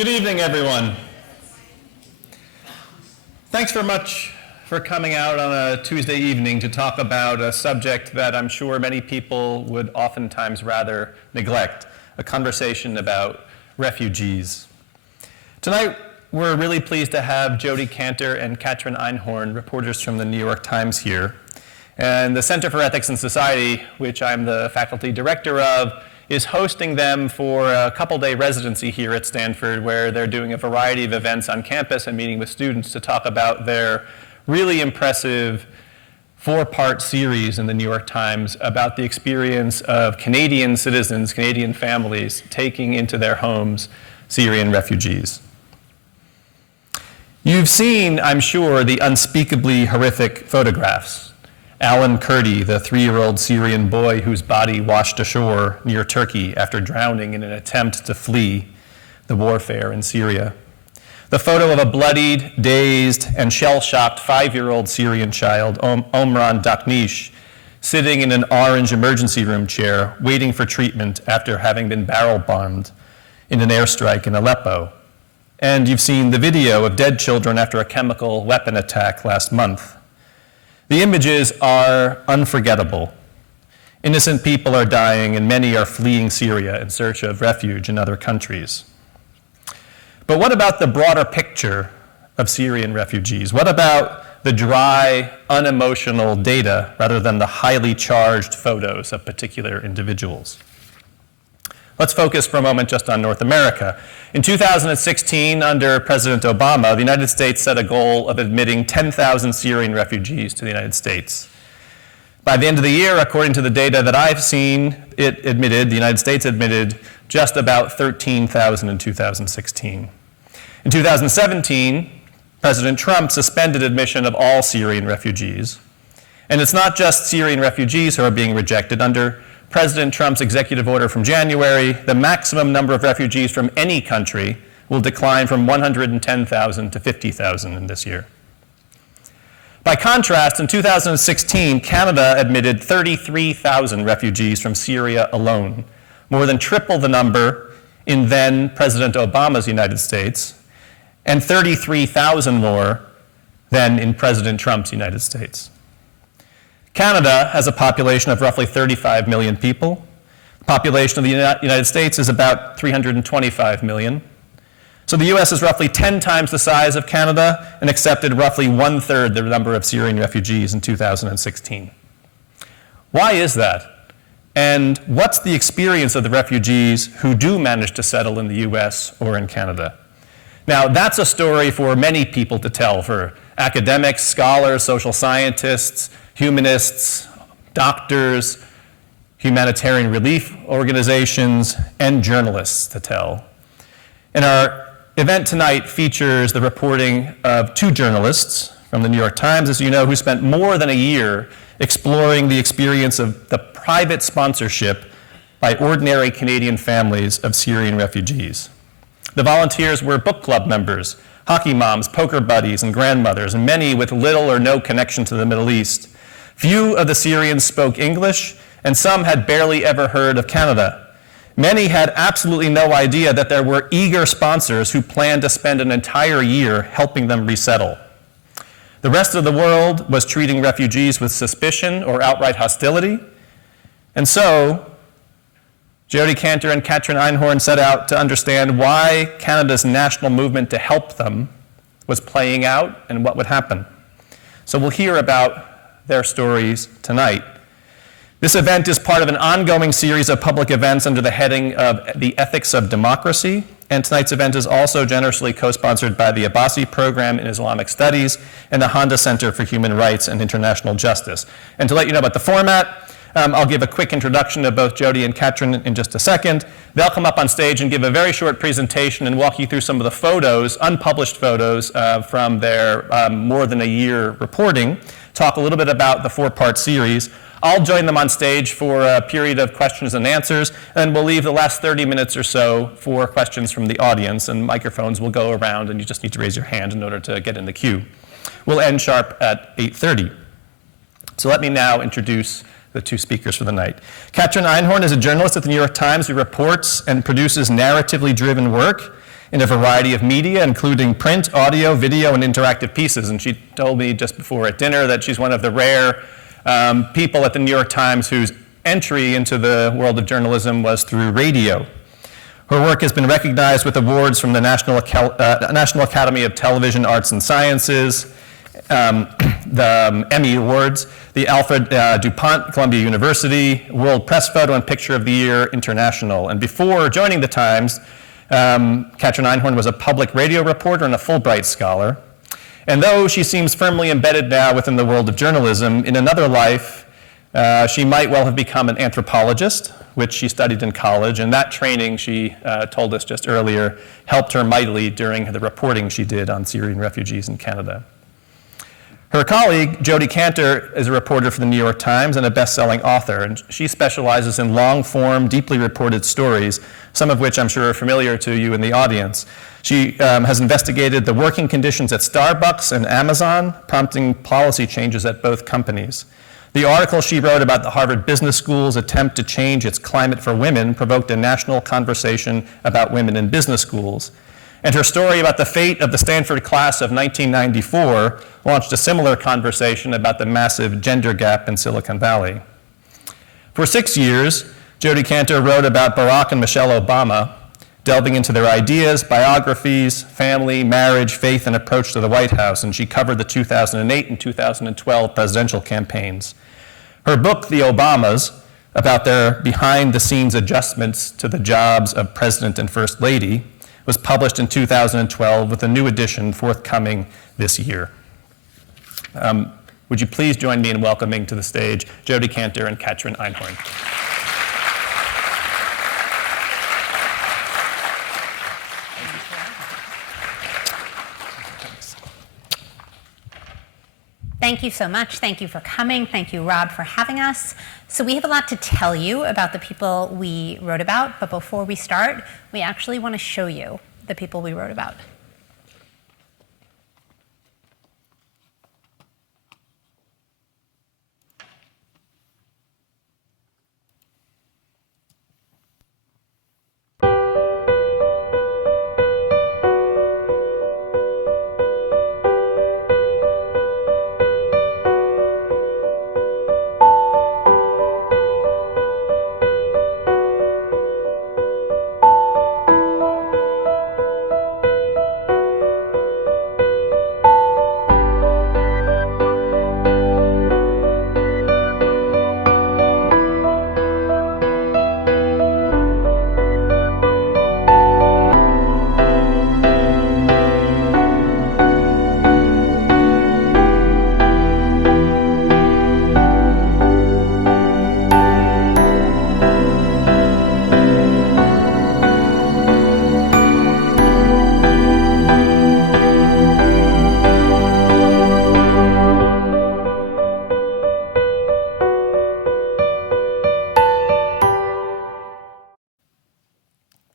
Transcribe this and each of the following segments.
Good evening, everyone. Thanks very much for coming out on a Tuesday evening to talk about a subject that I'm sure many people would oftentimes rather neglect, a conversation about refugees. Tonight, we're really pleased to have Jody, Canter, and Catrin Einhorn, reporters from the New York Times here. And the Center for Ethics and Society, which I'm the faculty director of, is hosting them for a couple-day residency here at Stanford, where they're doing a variety of events on campus and meeting with students to talk about their really impressive four-part series in the New York Times about the experience of Canadian citizens, Canadian families, taking into their homes Syrian refugees. You've seen, I'm sure, the unspeakably horrific photographs. Alan Kurdi, the 3-year-old Syrian boy whose body washed ashore near Turkey after drowning in an attempt to flee the warfare in Syria. The photo of a bloodied, dazed, and shell-shocked 5-year-old Syrian child, Omran Daknish, sitting in an orange emergency room chair, waiting for treatment after having been barrel-bombed in an airstrike in Aleppo. And you've seen the video of dead children after a chemical weapon attack last month. The images are unforgettable. Innocent people are dying, and many are fleeing Syria in search of refuge in other countries. But what about the broader picture of Syrian refugees? What about the dry, unemotional data rather than the highly charged photos of particular individuals? Let's focus for a moment just on North America. In 2016, under President Obama, the United States set a goal of admitting 10,000 Syrian refugees to the United States. By the end of the year, according to the data that I've seen, the United States admitted just about 13,000 in 2016. In 2017, President Trump suspended admission of all Syrian refugees. And it's not just Syrian refugees who are being rejected. Under President Trump's executive order from January, the maximum number of refugees from any country will decline from 110,000 to 50,000 in this year. By contrast, in 2016, Canada admitted 33,000 refugees from Syria alone, more than triple the number in then President Obama's United States, and 33,000 more than in President Trump's United States. Canada has a population of roughly 35 million people. The population of the United States is about 325 million. So the US is roughly 10 times the size of Canada and accepted roughly 1/3 the number of Syrian refugees in 2016. Why is that? And what's the experience of the refugees who do manage to settle in the US or in Canada? Now, that's a story for many people to tell, for academics, scholars, social scientists, humanists, doctors, humanitarian relief organizations, and journalists to tell. And our event tonight features the reporting of 2 journalists from the New York Times, as you know, who spent more than a year exploring the experience of the private sponsorship by ordinary Canadian families of Syrian refugees. The volunteers were book club members, hockey moms, poker buddies, and grandmothers, and many with little or no connection to the Middle East. Few of the Syrians spoke English, and some had barely ever heard of Canada. Many had absolutely no idea that there were eager sponsors who planned to spend an entire year helping them resettle. The rest of the world was treating refugees with suspicion or outright hostility. And so, Jody, Canter, and Catrin Einhorn set out to understand why Canada's national movement to help them was playing out and what would happen. So we'll hear about their stories tonight. This event is part of an ongoing series of public events under the heading of the Ethics of Democracy, and tonight's event is also generously co-sponsored by the Abbasi Program in Islamic Studies and the Honda Center for Human Rights and International Justice. And to let you know about the format, I'll give a quick introduction to both Jody and Catrin in just a second. They'll come up on stage and give a very short presentation and walk you through some of the photos, unpublished photos from their more than a year reporting, talk a little bit about the 4-part series. I'll join them on stage for a period of questions and answers, and we'll leave the last 30 minutes or so for questions from the audience, and microphones will go around, and you just need to raise your hand in order to get in the queue. We'll end sharp at 8:30. So let me now introduce the 2 speakers for the night. Catrin Einhorn is a journalist at the New York Times who reports and produces narratively driven work in a variety of media, including print, audio, video, and interactive pieces. And she told me just before at dinner that she's one of the rare people at the New York Times whose entry into the world of journalism was through radio. Her work has been recognized with awards from the National Academy of Television Arts and Sciences, the Emmy Awards, the Alfred DuPont Columbia University, World Press Photo and Picture of the Year International. And before joining the Times, Katrin Einhorn was a public radio reporter and a Fulbright scholar. And though she seems firmly embedded now within the world of journalism, in another life, she might well have become an anthropologist, which she studied in college, and that training, she told us just earlier, helped her mightily during the reporting she did on Syrian refugees in Canada. Her colleague, Jodi Canter, is a reporter for the New York Times and a best-selling author, and she specializes in long-form, deeply reported stories, some of which I'm sure are familiar to you in the audience. She has investigated the working conditions at Starbucks and Amazon, prompting policy changes at both companies. The article she wrote about the Harvard Business School's attempt to change its climate for women provoked a national conversation about women in business schools. And her story about the fate of the Stanford class of 1994 launched a similar conversation about the massive gender gap in Silicon Valley. For 6 years, Jodi Canter wrote about Barack and Michelle Obama, delving into their ideas, biographies, family, marriage, faith, and approach to the White House, and she covered the 2008 and 2012 presidential campaigns. Her book, The Obamas, about their behind-the-scenes adjustments to the jobs of President and First Lady, was published in 2012 with a new edition forthcoming this year. Would you please join me in welcoming to the stage Jodi Canter and Catrin Einhorn. Thank you so much. Thank you for coming. Thank you, Rob, for having us. So we have a lot to tell you about the people we wrote about, but before we start, we actually want to show you the people we wrote about.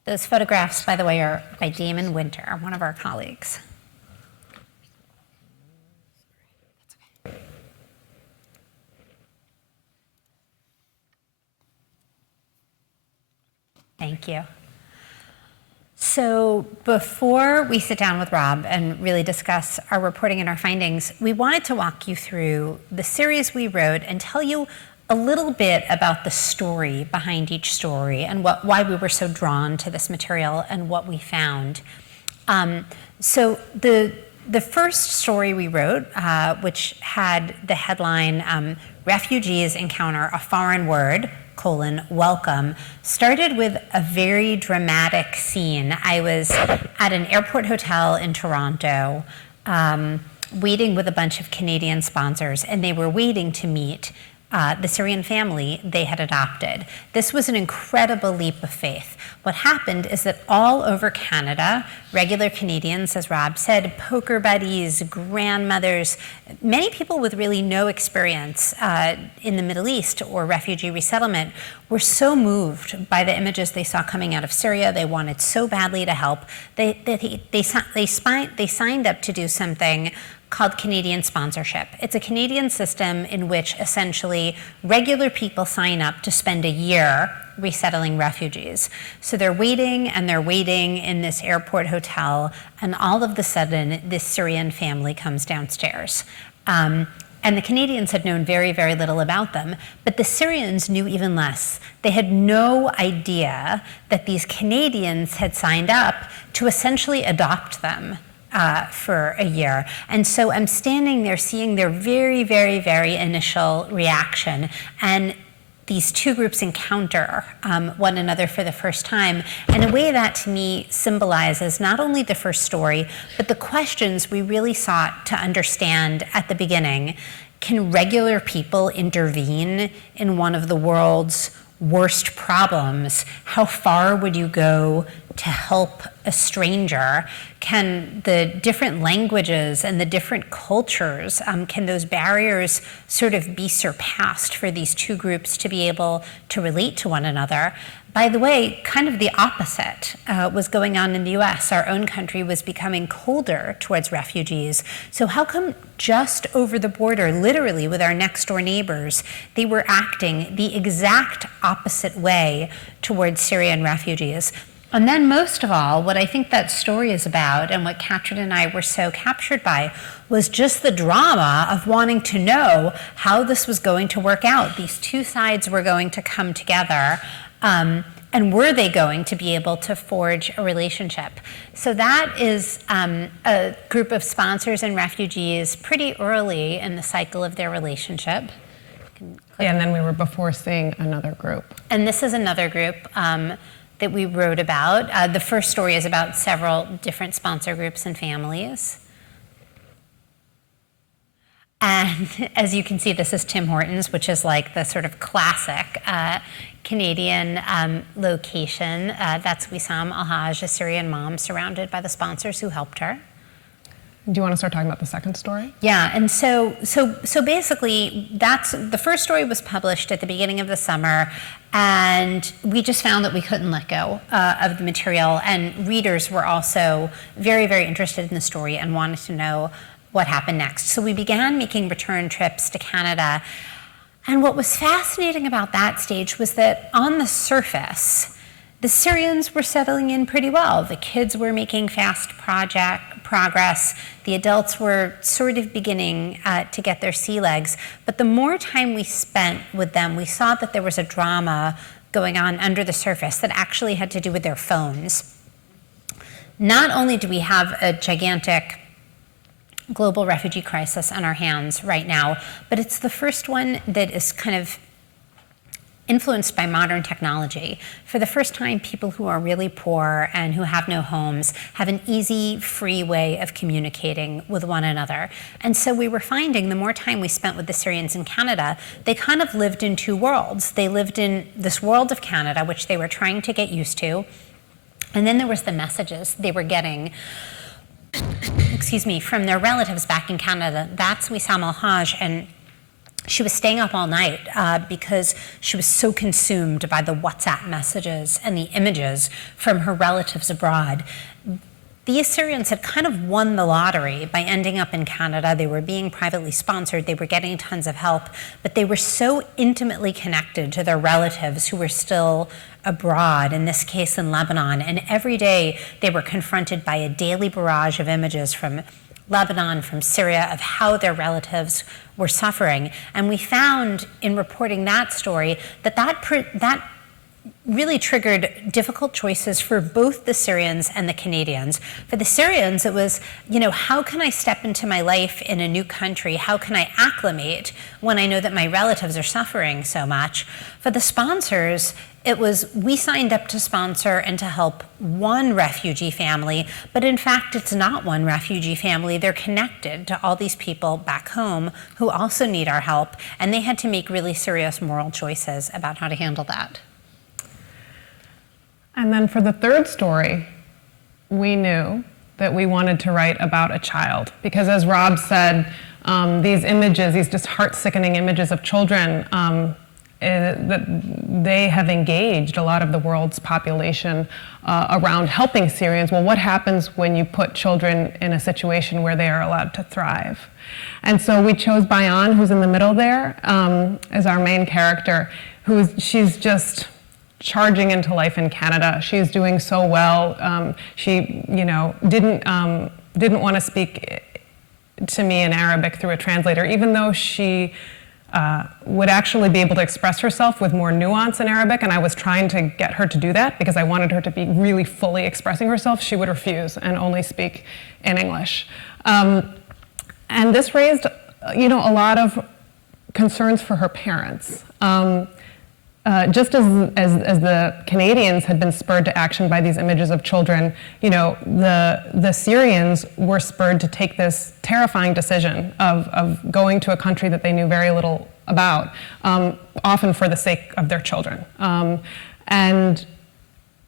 Those photographs, by the way, are by Damon Winter, one of our colleagues. Thank you. So before we sit down with Rob and really discuss our reporting and our findings, we wanted to walk you through the series we wrote and tell you a little bit about the story behind each story and why we were so drawn to this material and what we found. So the first story we wrote, which had the headline, Refugees Encounter a Foreign Word, welcome, started with a very dramatic scene. I was at an airport hotel in Toronto, waiting with a bunch of Canadian sponsors, and they were waiting to meet the Syrian family they had adopted. This was an incredible leap of faith. What happened is that all over Canada, regular Canadians, as Rob said, poker buddies, grandmothers, many people with really no experience in the Middle East or refugee resettlement were so moved by the images they saw coming out of Syria. They wanted so badly to help. They signed up to do something called Canadian sponsorship. It's a Canadian system in which essentially regular people sign up to spend a year resettling refugees. So they're waiting and they're waiting in this airport hotel, and all of a sudden, this Syrian family comes downstairs. And the Canadians had known very, very little about them, but the Syrians knew even less. They had no idea that these Canadians had signed up to essentially adopt them for a year. And so I'm standing there seeing their very, very, very initial reaction. And these two groups encounter one another for the first time in a way that to me symbolizes not only the first story, but the questions we really sought to understand at the beginning. Can regular people intervene in one of the world's worst problems? How far would you go to help a stranger? Can the different languages and the different cultures, can those barriers sort of be surpassed for these two groups to be able to relate to one another? By the way, kind of the opposite was going on in the US. Our own country was becoming colder towards refugees. So how come just over the border, literally with our next door neighbors, they were acting the exact opposite way towards Syrian refugees? And then most of all, what I think that story is about, and what Katrin and I were so captured by, was just the drama of wanting to know how this was going to work out. These two sides were going to come together, and were they going to be able to forge a relationship? So that is a group of sponsors and refugees pretty early in the cycle of their relationship. Yeah, and then we were before seeing another group. And this is another group that we wrote about. The first story is about several different sponsor groups and families. And as you can see, this is Tim Hortons, which is like the sort of classic Canadian location. That's Wissam Alhaj, a Syrian mom surrounded by the sponsors who helped her. Do you want to start talking about the second story? Yeah, and so basically, that's the first story was published at the beginning of the summer, and we just found that we couldn't let go of the material, and readers were also very, very interested in the story and wanted to know what happened next. So we began making return trips to Canada, and what was fascinating about that stage was that on the surface, the Syrians were settling in pretty well. The kids were making fast progress. The adults were sort of beginning to get their sea legs. But the more time we spent with them, we saw that there was a drama going on under the surface that actually had to do with their phones. Not only do we have a gigantic global refugee crisis on our hands right now, but it's the first one that is kind of influenced by modern technology. For the first time, people who are really poor and who have no homes have an easy, free way of communicating with one another. And so we were finding the more time we spent with the Syrians in Canada, they kind of lived in two worlds. They lived in this world of Canada, which they were trying to get used to. And then there was the messages they were getting from their relatives back in Canada. That's Wissam Alhaj, and she was staying up all night because she was so consumed by the WhatsApp messages and the images from her relatives abroad. The Syrians had kind of won the lottery by ending up in Canada. They were being privately sponsored. They were getting tons of help, but they were so intimately connected to their relatives who were still abroad, in this case in Lebanon. And every day they were confronted by a daily barrage of images from Lebanon, from Syria, of how their relatives were suffering. And we found in reporting that story that really triggered difficult choices for both the Syrians and the Canadians. For the Syrians, it was, how can I step into my life in a new country? How can I acclimate when I know that my relatives are suffering so much? For the sponsors, it was, we signed up to sponsor and to help one refugee family, but in fact, it's not one refugee family. They're connected to all these people back home who also need our help, and they had to make really serious moral choices about how to handle that. And then for the third story, we knew that we wanted to write about a child, because as Rob said, these images, these just heart-sickening images of children, that they have engaged a lot of the world's population around helping Syrians. Well, what happens when you put children in a situation where they are allowed to thrive? And so we chose Bayan, who's in the middle there, as our main character, she's just charging into life in Canada. She's doing so well. She, didn't want to speak to me in Arabic through a translator, even though she would actually be able to express herself with more nuance in Arabic, and I was trying to get her to do that because I wanted her to be really fully expressing herself. She would refuse and only speak in English. And this raised, a lot of concerns for her parents. Just as the Canadians had been spurred to action by these images of children, the Syrians were spurred to take this terrifying decision of going to a country that they knew very little about, often for the sake of their children. And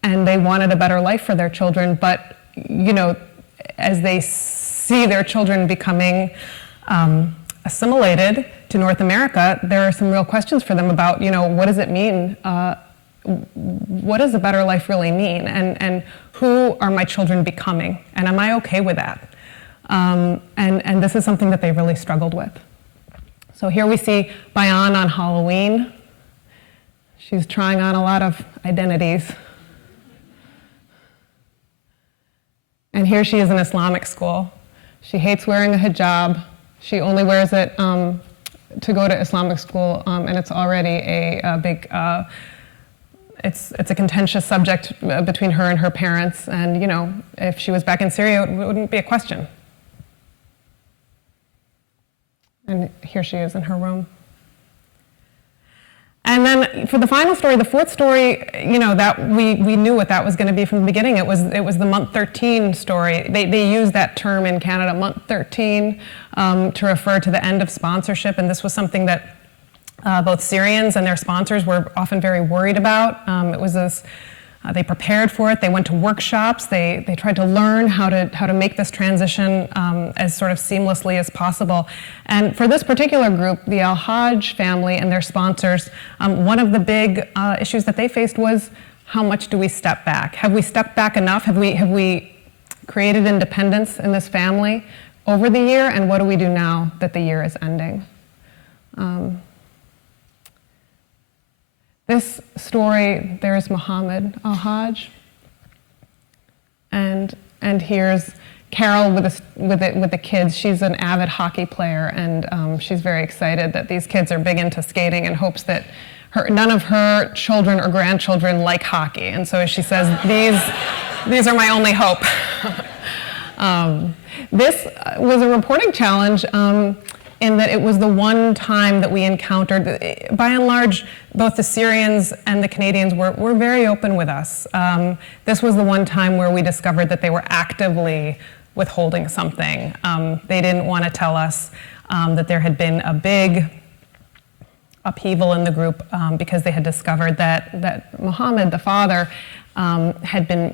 they wanted a better life for their children, but, as they see their children becoming assimilated to North America, there are some real questions for them about, what does it mean? What does a better life really mean? And who are my children becoming? And am I okay with that? And this is something that they really struggled with. So here we see Bayan on Halloween. She's trying on a lot of identities. And here she is in Islamic school. She hates wearing a hijab. She only wears it to go to Islamic school, and it's already a big, it's a contentious subject between her and her parents, and if she was back in Syria, it wouldn't be a question. And here she is in her room. And then for the final story, the fourth story, that we knew what that was going to be from the beginning. It was the month 13 story. They use that term in Canada, month 13, to refer to the end of sponsorship. And this was something that both Syrians and their sponsors were often very worried about. It was this. They prepared for it. They went to workshops. They tried to learn how to make this transition as sort of seamlessly as possible. And for this particular group, the Al-Hajj family and their sponsors, one of the big issues that they faced was, how much do we step back? Have we stepped back enough? Have we created independence in this family over the year? And what do we do now that the year is ending? This story, there's Muhammad Al-Hajj, and here's Carol with the kids. She's an avid hockey player, and she's very excited that these kids are big into skating and hopes that none of her children or grandchildren like hockey. And so she says, these are my only hope. This was a reporting challenge in that it was the one time that we encountered, by and large, both the Syrians and the Canadians were very open with us. This was the one time where we discovered that they were actively withholding something. They didn't want to tell us that there had been a big upheaval in the group because they had discovered that Muhammad, the father, had been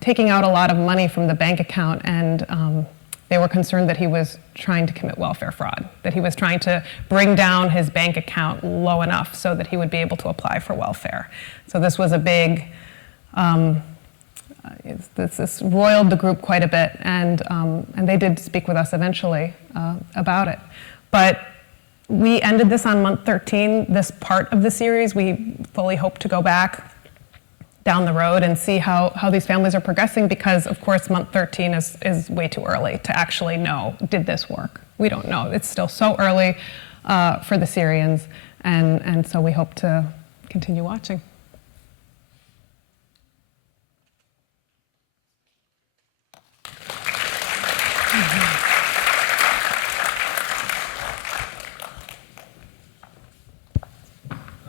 taking out a lot of money from the bank account, and they were concerned that he was trying to commit welfare fraud, that he was trying to bring down his bank account low enough so that he would be able to apply for welfare. So this was a big, this roiled the group quite a bit, and they did speak with us eventually about it. But we ended this on month 13, this part of the series. We fully hope to go back down the road and see how these families are progressing, because of course month 13 is way too early to actually know, did this work? We don't know. It's still so early for the Syrians, and so we hope to continue watching.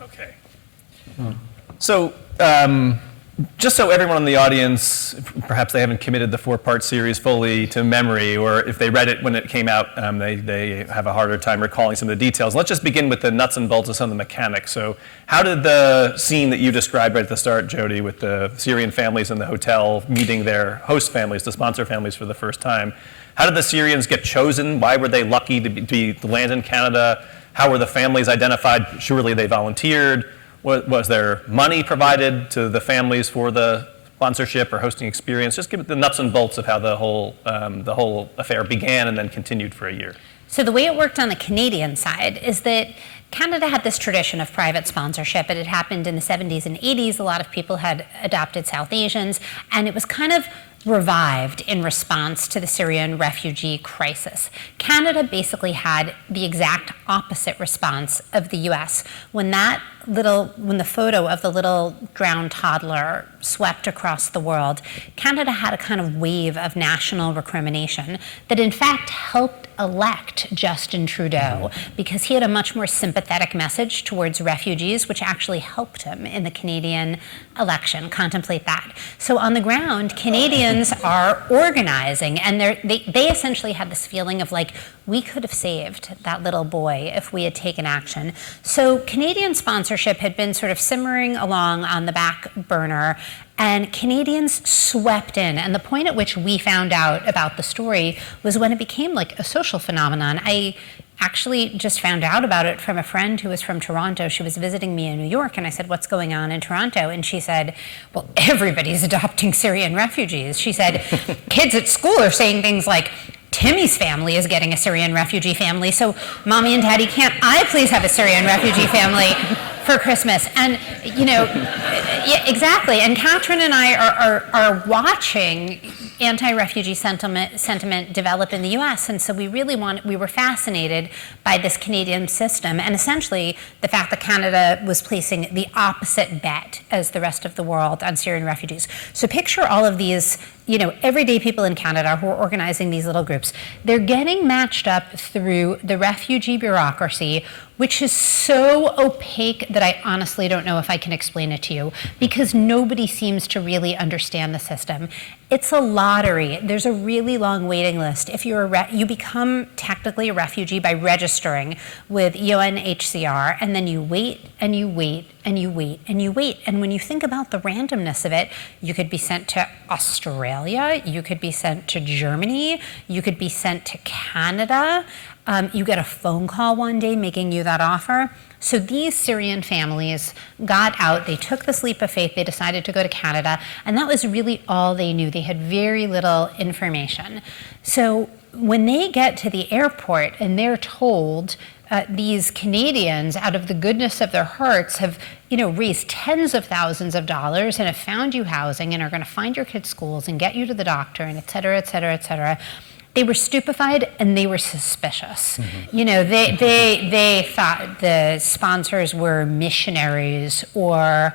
Okay. So, just so everyone in the audience, perhaps they haven't committed the four-part series fully to memory, or if they read it when it came out, they have a harder time recalling some of the details. Let's just begin with the nuts and bolts of some of the mechanics. So how did the scene that you described right at the start, Jody, with the Syrian families in the hotel meeting their host families, the sponsor families for the first time, how did the Syrians get chosen? Why were they lucky to land in Canada? How were the families identified? Surely they volunteered. Was there money provided to the families for the sponsorship or hosting experience? Just give it the nuts and bolts of how the whole affair began and then continued for a year. So the way it worked on the Canadian side is that Canada had this tradition of private sponsorship. It had happened in the 70s and 80s. A lot of people had adopted South Asians, and it was kind of revived in response to the Syrian refugee crisis. Canada basically had the exact opposite response of the US. When the photo of the little drowned toddler swept across the world, Canada had a kind of wave of national recrimination that in fact helped elect Justin Trudeau because he had a much more sympathetic message towards refugees, which actually helped him in the Canadian election. Contemplate that. So on the ground, Canadians are organizing, and they essentially had this feeling of like, we could have saved that little boy if we had taken action. So Canadian sponsorship had been sort of simmering along on the back burner, and Canadians swept in. And the point at which we found out about the story was when it became like a social phenomenon. I actually just found out about it from a friend who was from Toronto. She was visiting me in New York, and I said, what's going on in Toronto? And she said, well, everybody's adopting Syrian refugees. She said, kids at school are saying things like, Timmy's family is getting a Syrian refugee family, so mommy and daddy, can't I please have a Syrian refugee family for Christmas? And, you know, yeah, exactly. And Katrin and I are watching anti-refugee sentiment develop in the US, and so we were fascinated by this Canadian system, and essentially the fact that Canada was placing the opposite bet as the rest of the world on Syrian refugees. So picture all of these, you know, everyday people in Canada who are organizing these little groups. They're getting matched up through the refugee bureaucracy, which is so opaque that I honestly don't know if I can explain it to you, because nobody seems to really understand the system. It's a lottery. There's a really long waiting list. If you become technically a refugee by registering with UNHCR, and then you wait and you wait and you wait and you wait. And when you think about the randomness of it, you could be sent to Australia, you could be sent to Germany, you could be sent to Canada. You get a phone call one day making you that offer. So these Syrian families got out, they took this leap of faith, they decided to go to Canada, and that was really all they knew. They had very little information. So when they get to the airport and they're told these Canadians, out of the goodness of their hearts, have raised tens of thousands of dollars and have found you housing and are going to find your kids' schools and get you to the doctor and et cetera, et cetera, et cetera. They were stupefied and they were suspicious. Mm-hmm. They thought the sponsors were missionaries or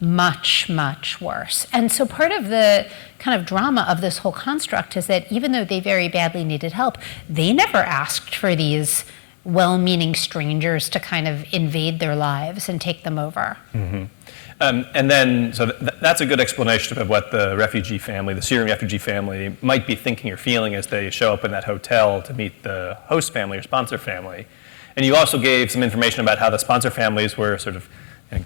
much, much worse. And so part of the kind of drama of this whole construct is that even though they very badly needed help, they never asked for these well-meaning strangers to kind of invade their lives and take them over. Mm-hmm. And then, so that's a good explanation of what the refugee family, the Syrian refugee family, might be thinking or feeling as they show up in that hotel to meet the host family or sponsor family. And you also gave some information about how the sponsor families were sort of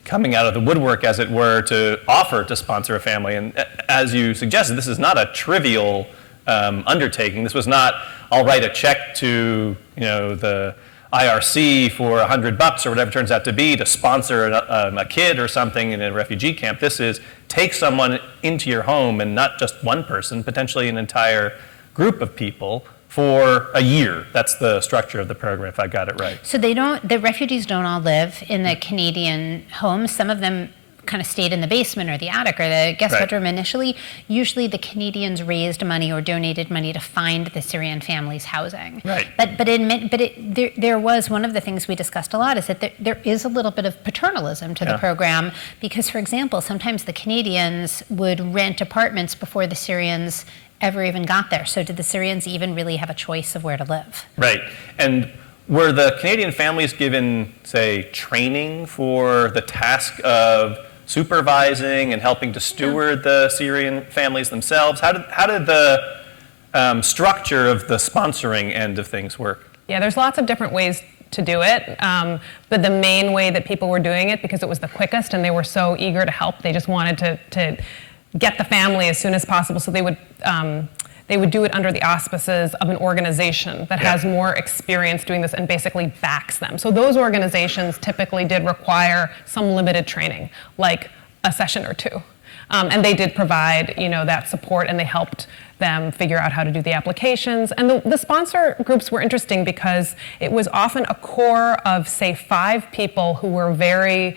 coming out of the woodwork, as it were, to offer to sponsor a family. And as you suggested, this is not a trivial undertaking. This was not, I'll write a check to the IRC for $100 or whatever it turns out to be to sponsor a kid or something in a refugee camp. This is take someone into your home, and not just one person, potentially an entire group of people for a year. That's the structure of the program, if I got it right. So the refugees don't all live in the Canadian homes. Some of them kind of stayed in the basement or the attic or the guest bedroom initially. Usually the Canadians raised money or donated money to find the Syrian families housing. Right. But there was, one of the things we discussed a lot is that there is a little bit of paternalism to the program, because, for example, sometimes the Canadians would rent apartments before the Syrians ever even got there. So did the Syrians even really have a choice of where to live? Right. And were the Canadian families given, say, training for the task of supervising and helping to steward the Syrian families themselves? How did the structure of the sponsoring end of things work? Yeah, there's lots of different ways to do it, but the main way that people were doing it, because it was the quickest and they were so eager to help, they just wanted to get the family as soon as possible, so they would do it under the auspices of an organization that has more experience doing this and basically backs them. So those organizations typically did require some limited training, like a session or two. And they did provide, that support, and they helped them figure out how to do the applications. And the sponsor groups were interesting because it was often a core of, say, 5 people who were very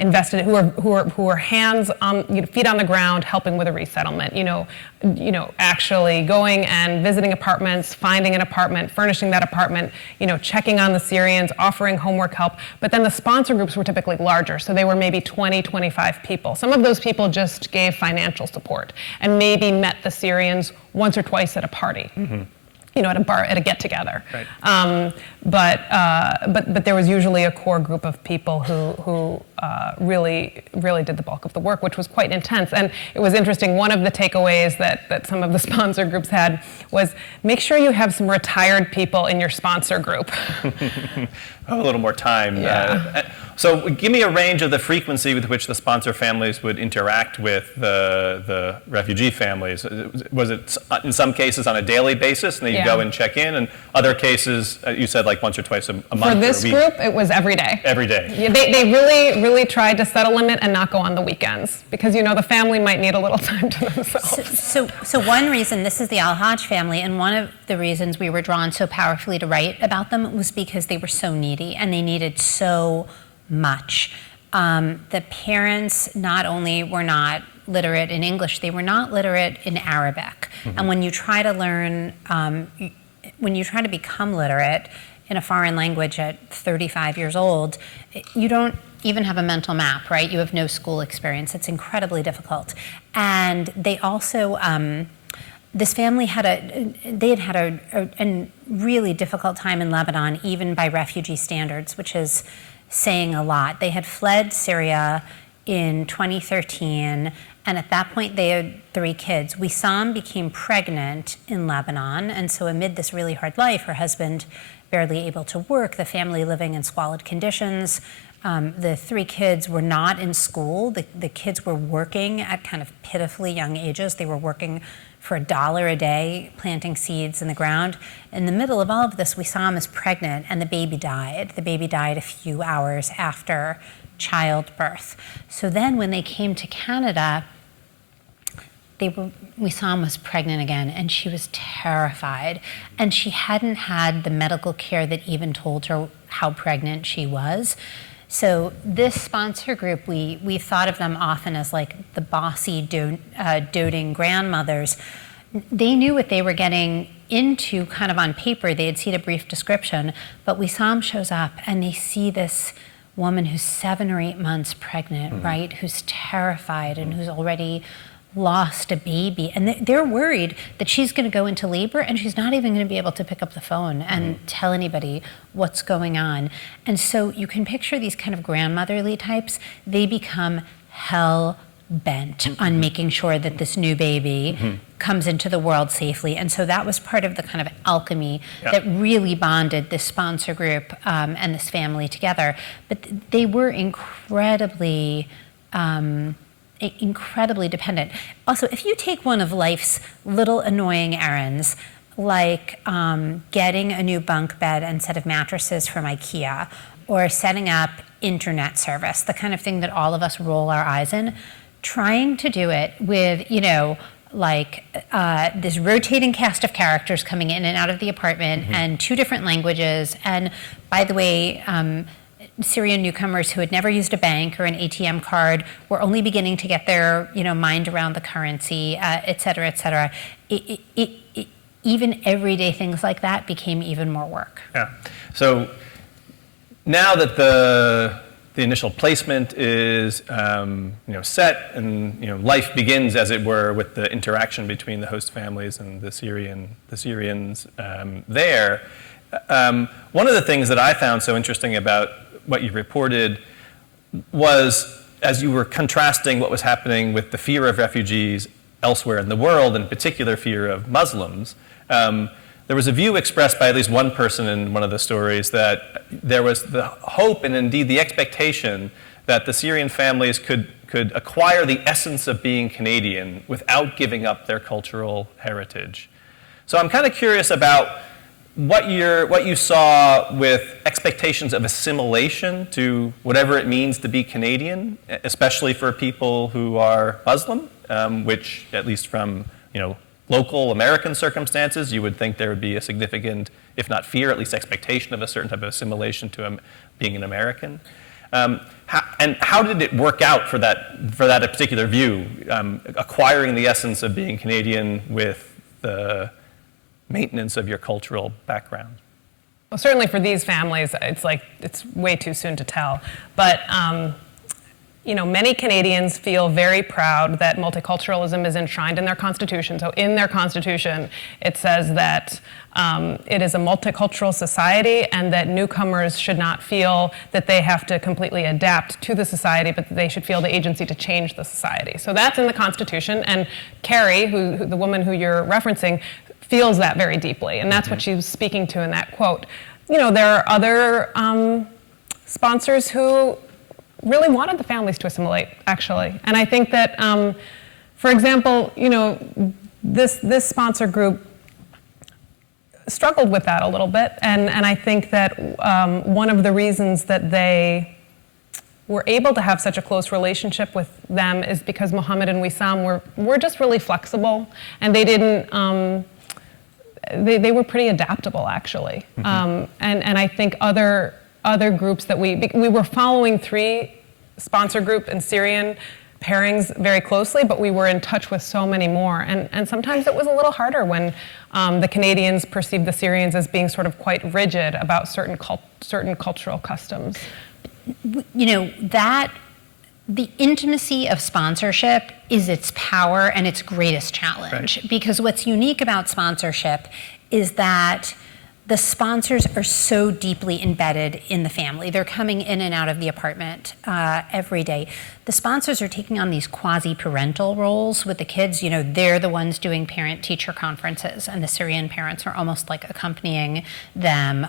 invested, who are hands on, feet on the ground, helping with a resettlement. Actually going and visiting apartments, finding an apartment, furnishing that apartment, checking on the Syrians, offering homework help. But then the sponsor groups were typically larger, so they were maybe 20, 25 people. Some of those people just gave financial support and maybe met the Syrians once or twice at a party. Mm-hmm. At a bar, at a get-together. Right. But there was usually a core group of people who really did the bulk of the work, which was quite intense. And it was interesting. One of the takeaways that some of the sponsor groups had was make sure you have some retired people in your sponsor group. A little more time. Yeah. So give me a range of the frequency with which the sponsor families would interact with the refugee families. Was it in some cases on a daily basis and then you go and check in, and other cases you said like once or twice a month or a week? For this group, it was every day. Every day. Yeah, they really tried to set a limit and not go on the weekends because the family might need a little time to themselves. So one reason, this is the Al-Hajj family, and one of the reasons we were drawn so powerfully to write about them was because they were so needy and they needed so much. The parents not only were not literate in English, they were not literate in Arabic. Mm-hmm. And when you try to learn, when you try to become literate in a foreign language at 35 years old, you don't even have a mental map, right? You have no school experience. It's incredibly difficult. And they also, this family had a really difficult time in Lebanon, even by refugee standards, which is saying a lot. They had fled Syria in 2013, and at that point they had 3 kids. Wissam became pregnant in Lebanon, and so amid this really hard life, her husband barely able to work, the family living in squalid conditions. The 3 kids were not in school. The kids were working at kind of pitifully young ages. They were working for $1 a day, planting seeds in the ground. In the middle of all of this, Wissam is pregnant and the baby died. The baby died a few hours after childbirth. So then when they came to Canada, Wissam was pregnant again, and she was terrified. And she hadn't had the medical care that even told her how pregnant she was. So this sponsor group, we thought of them often as like the bossy, doting grandmothers. They knew what they were getting into kind of on paper. They had seen a brief description, but Wissam shows up and they see this woman who's 7 or 8 months pregnant, mm-hmm. right? Who's terrified and who's already lost a baby. And they're worried that she's going to go into labor and she's not even going to be able to pick up the phone and mm-hmm. tell anybody what's going on. And so you can picture these kind of grandmotherly types. They become hell-bent mm-hmm. on making sure that this new baby mm-hmm. comes into the world safely. And so that was part of the kind of alchemy that really bonded this sponsor group and this family together. But they were incredibly dependent. Also, if you take one of life's little annoying errands, like getting a new bunk bed and set of mattresses from IKEA, or setting up internet service, the kind of thing that all of us roll our eyes in, trying to do it with, this rotating cast of characters coming in and out of the apartment mm-hmm. and 2 different languages. And by the way, Syrian newcomers who had never used a bank or an ATM card were only beginning to get their, mind around the currency, et cetera, et cetera. Even everyday things like that became even more work. Yeah. So now that the initial placement is, set and life begins, as it were, with the interaction between the host families and the Syrians there. One of the things that I found so interesting about what you reported was, as you were contrasting what was happening with the fear of refugees elsewhere in the world, and in particular fear of Muslims, there was a view expressed by at least one person in one of the stories that there was the hope and indeed the expectation that the Syrian families could acquire the essence of being Canadian without giving up their cultural heritage. So I'm kind of curious about what you saw with expectations of assimilation to whatever it means to be Canadian, especially for people who are Muslim, which, at least from local American circumstances, you would think there would be a significant, if not fear, at least expectation of a certain type of assimilation to being an American. How did it work out for that particular view, acquiring the essence of being Canadian with the maintenance of your cultural background? Well, certainly for these families, it's way too soon to tell. But many Canadians feel very proud that multiculturalism is enshrined in their constitution. So in their constitution, it says that it is a multicultural society and that newcomers should not feel that they have to completely adapt to the society, but that they should feel the agency to change the society. So that's in the Constitution, and Carrie, the woman who you're referencing, feels that very deeply, and that's what she was speaking to in that quote. There are other sponsors who really wanted the families to assimilate, actually. And I think that, for example, this sponsor group struggled with that a little bit, and I think that one of the reasons that they were able to have such a close relationship with them is because Mohammed and Wissam were just really flexible, and they didn't, they were pretty adaptable, actually. And I think other groups that we were following 3 sponsor group and Syrian pairings very closely, but we were in touch with so many more. And sometimes it was a little harder when the Canadians perceived the Syrians as being sort of quite rigid about certain cultural customs. That the intimacy of sponsorship is its power and its greatest challenge. Right. Because what's unique about sponsorship is that the sponsors are so deeply embedded in the family. They're coming in and out of the apartment every day. The sponsors are taking on these quasi-parental roles with the kids. They're the ones doing parent-teacher conferences, and the Syrian parents are almost like accompanying them.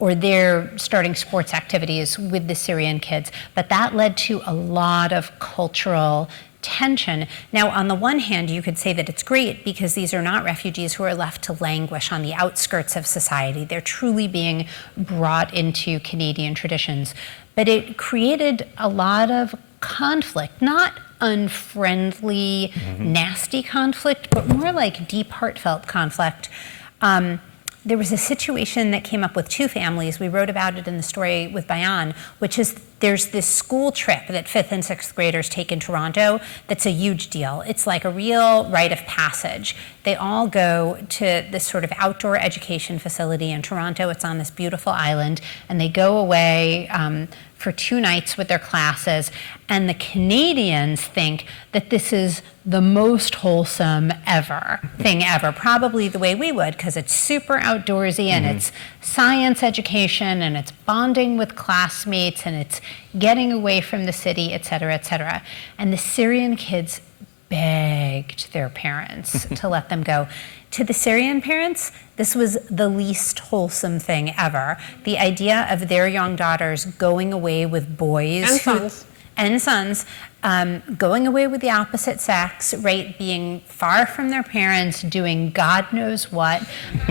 Or they're starting sports activities with the Syrian kids. But that led to a lot of cultural tension. Now, on the one hand, you could say that it's great because these are not refugees who are left to languish on the outskirts of society. They're truly being brought into Canadian traditions. But it created a lot of conflict, not unfriendly, nasty conflict, but more like deep, heartfelt conflict. There was a situation that came up with 2 families. We wrote about it in the story with Bayan, which is there's this school trip that 5th and 6th graders take in Toronto that's a huge deal. It's like a real rite of passage. They all go to this sort of outdoor education facility in Toronto. It's on this beautiful island, and they go away for 2 nights with their classes. And the Canadians think that this is the most wholesome thing ever, probably the way we would, because it's super outdoorsy and it's science education and it's bonding with classmates and it's getting away from the city, et cetera, et cetera. And the Syrian kids begged their parents to let them go. To the Syrian parents, this was the least wholesome thing ever. The idea of their young daughters going away with boys and sons, going away with the opposite sex, right, being far from their parents, doing God knows what,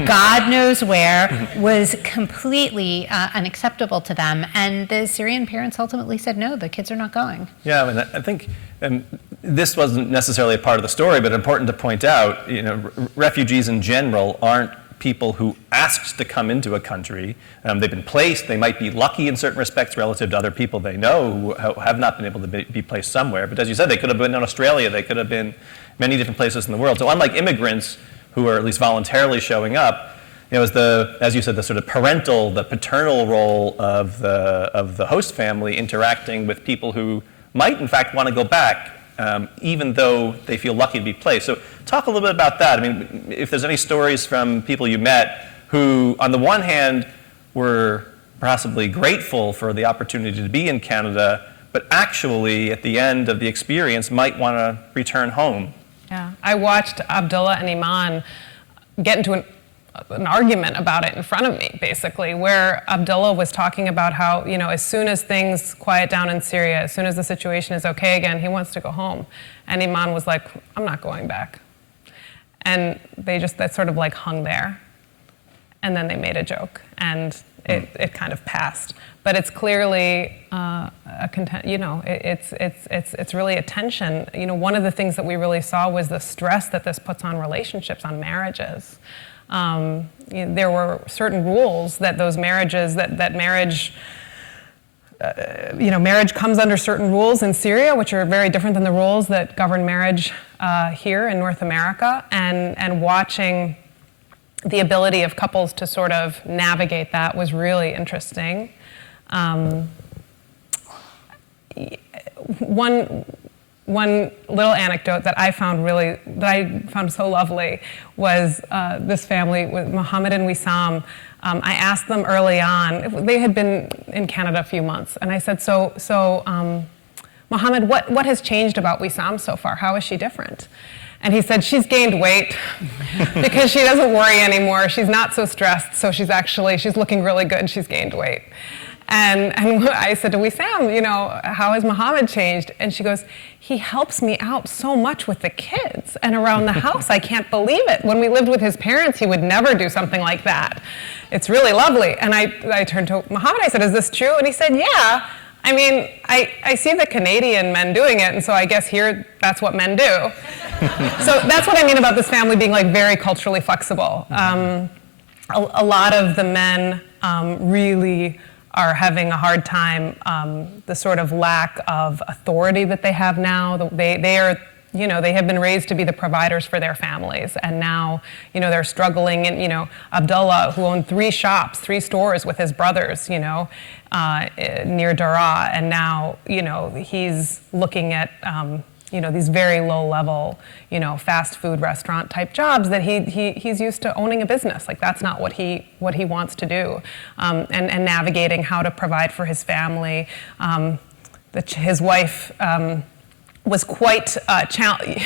God knows where, was completely unacceptable to them. And the Syrian parents ultimately said, no, the kids are not going. Yeah, I mean, I think this wasn't necessarily a part of the story, but important to point out, refugees in general aren't people who asked to come into a country. They've been placed. They might be lucky in certain respects relative to other people they know who have not been able to be placed somewhere. But as you said, they could have been in Australia. They could have been many different places in the world. So unlike immigrants who are at least voluntarily showing up, as you said, the sort of the paternal role of the host family interacting with people who might in fact want to go back, even though they feel lucky to be placed. So talk a little bit about that. I mean, if there's any stories from people you met who, on the one hand, were possibly grateful for the opportunity to be in Canada, but actually, at the end of the experience, might want to return home. Yeah, I watched Abdullah and Iman get into an argument about it in front of me, basically, where Abdullah was talking about how, as soon as things quiet down in Syria, as soon as the situation is okay again, he wants to go home. And Iman was like, I'm not going back. And that sort of like hung there. And then they made a joke, and it kind of passed. but it's clearly it's really a tension. One of the things that we really saw was the stress that this puts on relationships, on marriages. There were certain rules that those marriages, that marriage, marriage comes under certain rules in Syria, which are very different than the rules that govern marriage here in North America, and watching the ability of couples to sort of navigate that was really interesting. One little anecdote that I found so lovely was this family with Mohammed and Wissam. I asked them early on, they had been in Canada a few months, and I said, so Mohammed, what has changed about Wissam so far? How is she different? And he said, she's gained weight because she doesn't worry anymore. She's not so stressed, so she's looking really good. She's gained weight. And I said to Wissam, how has Mohammed changed? And she goes, he helps me out so much with the kids and around the house. I can't believe it. When we lived with his parents, he would never do something like that. It's really lovely. And I turned to Mohammed, I said, is this true? And he said, yeah. I mean, I see the Canadian men doing it, and so I guess here that's what men do. So that's what I mean about this family being like very culturally flexible. A lot of the men really are having a hard time, the sort of lack of authority that they have now. They have been raised to be the providers for their families, and now, they're struggling. And, Abdullah, who owned 3 stores with his brothers, near Daraa, and now, he's looking at, these very low-level, fast food restaurant type jobs that he's used to owning a business. Like, that's not what he wants to do, and navigating how to provide for his family. His wife was quite challenging.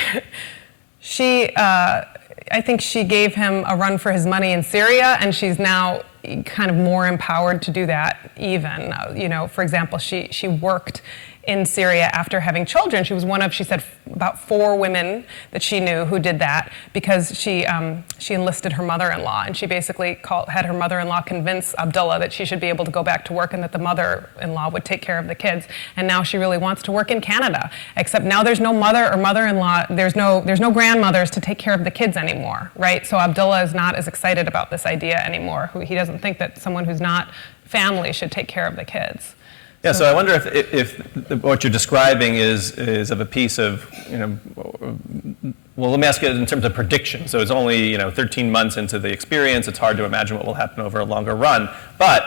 I think she gave him a run for his money in Syria, and she's now kind of more empowered to do that even. For example, she worked in Syria after having children. She was one of, she said, about 4 women that she knew who did that because she enlisted her mother-in-law, and she basically had her mother-in-law convince Abdullah that she should be able to go back to work and that the mother-in-law would take care of the kids. And now she really wants to work in Canada, except now there's no mother or mother-in-law, there's no grandmothers to take care of the kids anymore, right? So Abdullah is not as excited about this idea anymore. He doesn't think that someone who's not family should take care of the kids. Yeah, so I wonder if what you're describing is of a piece of, well, let me ask you in terms of prediction. So it's only, 13 months into the experience. It's hard to imagine what will happen over a longer run. But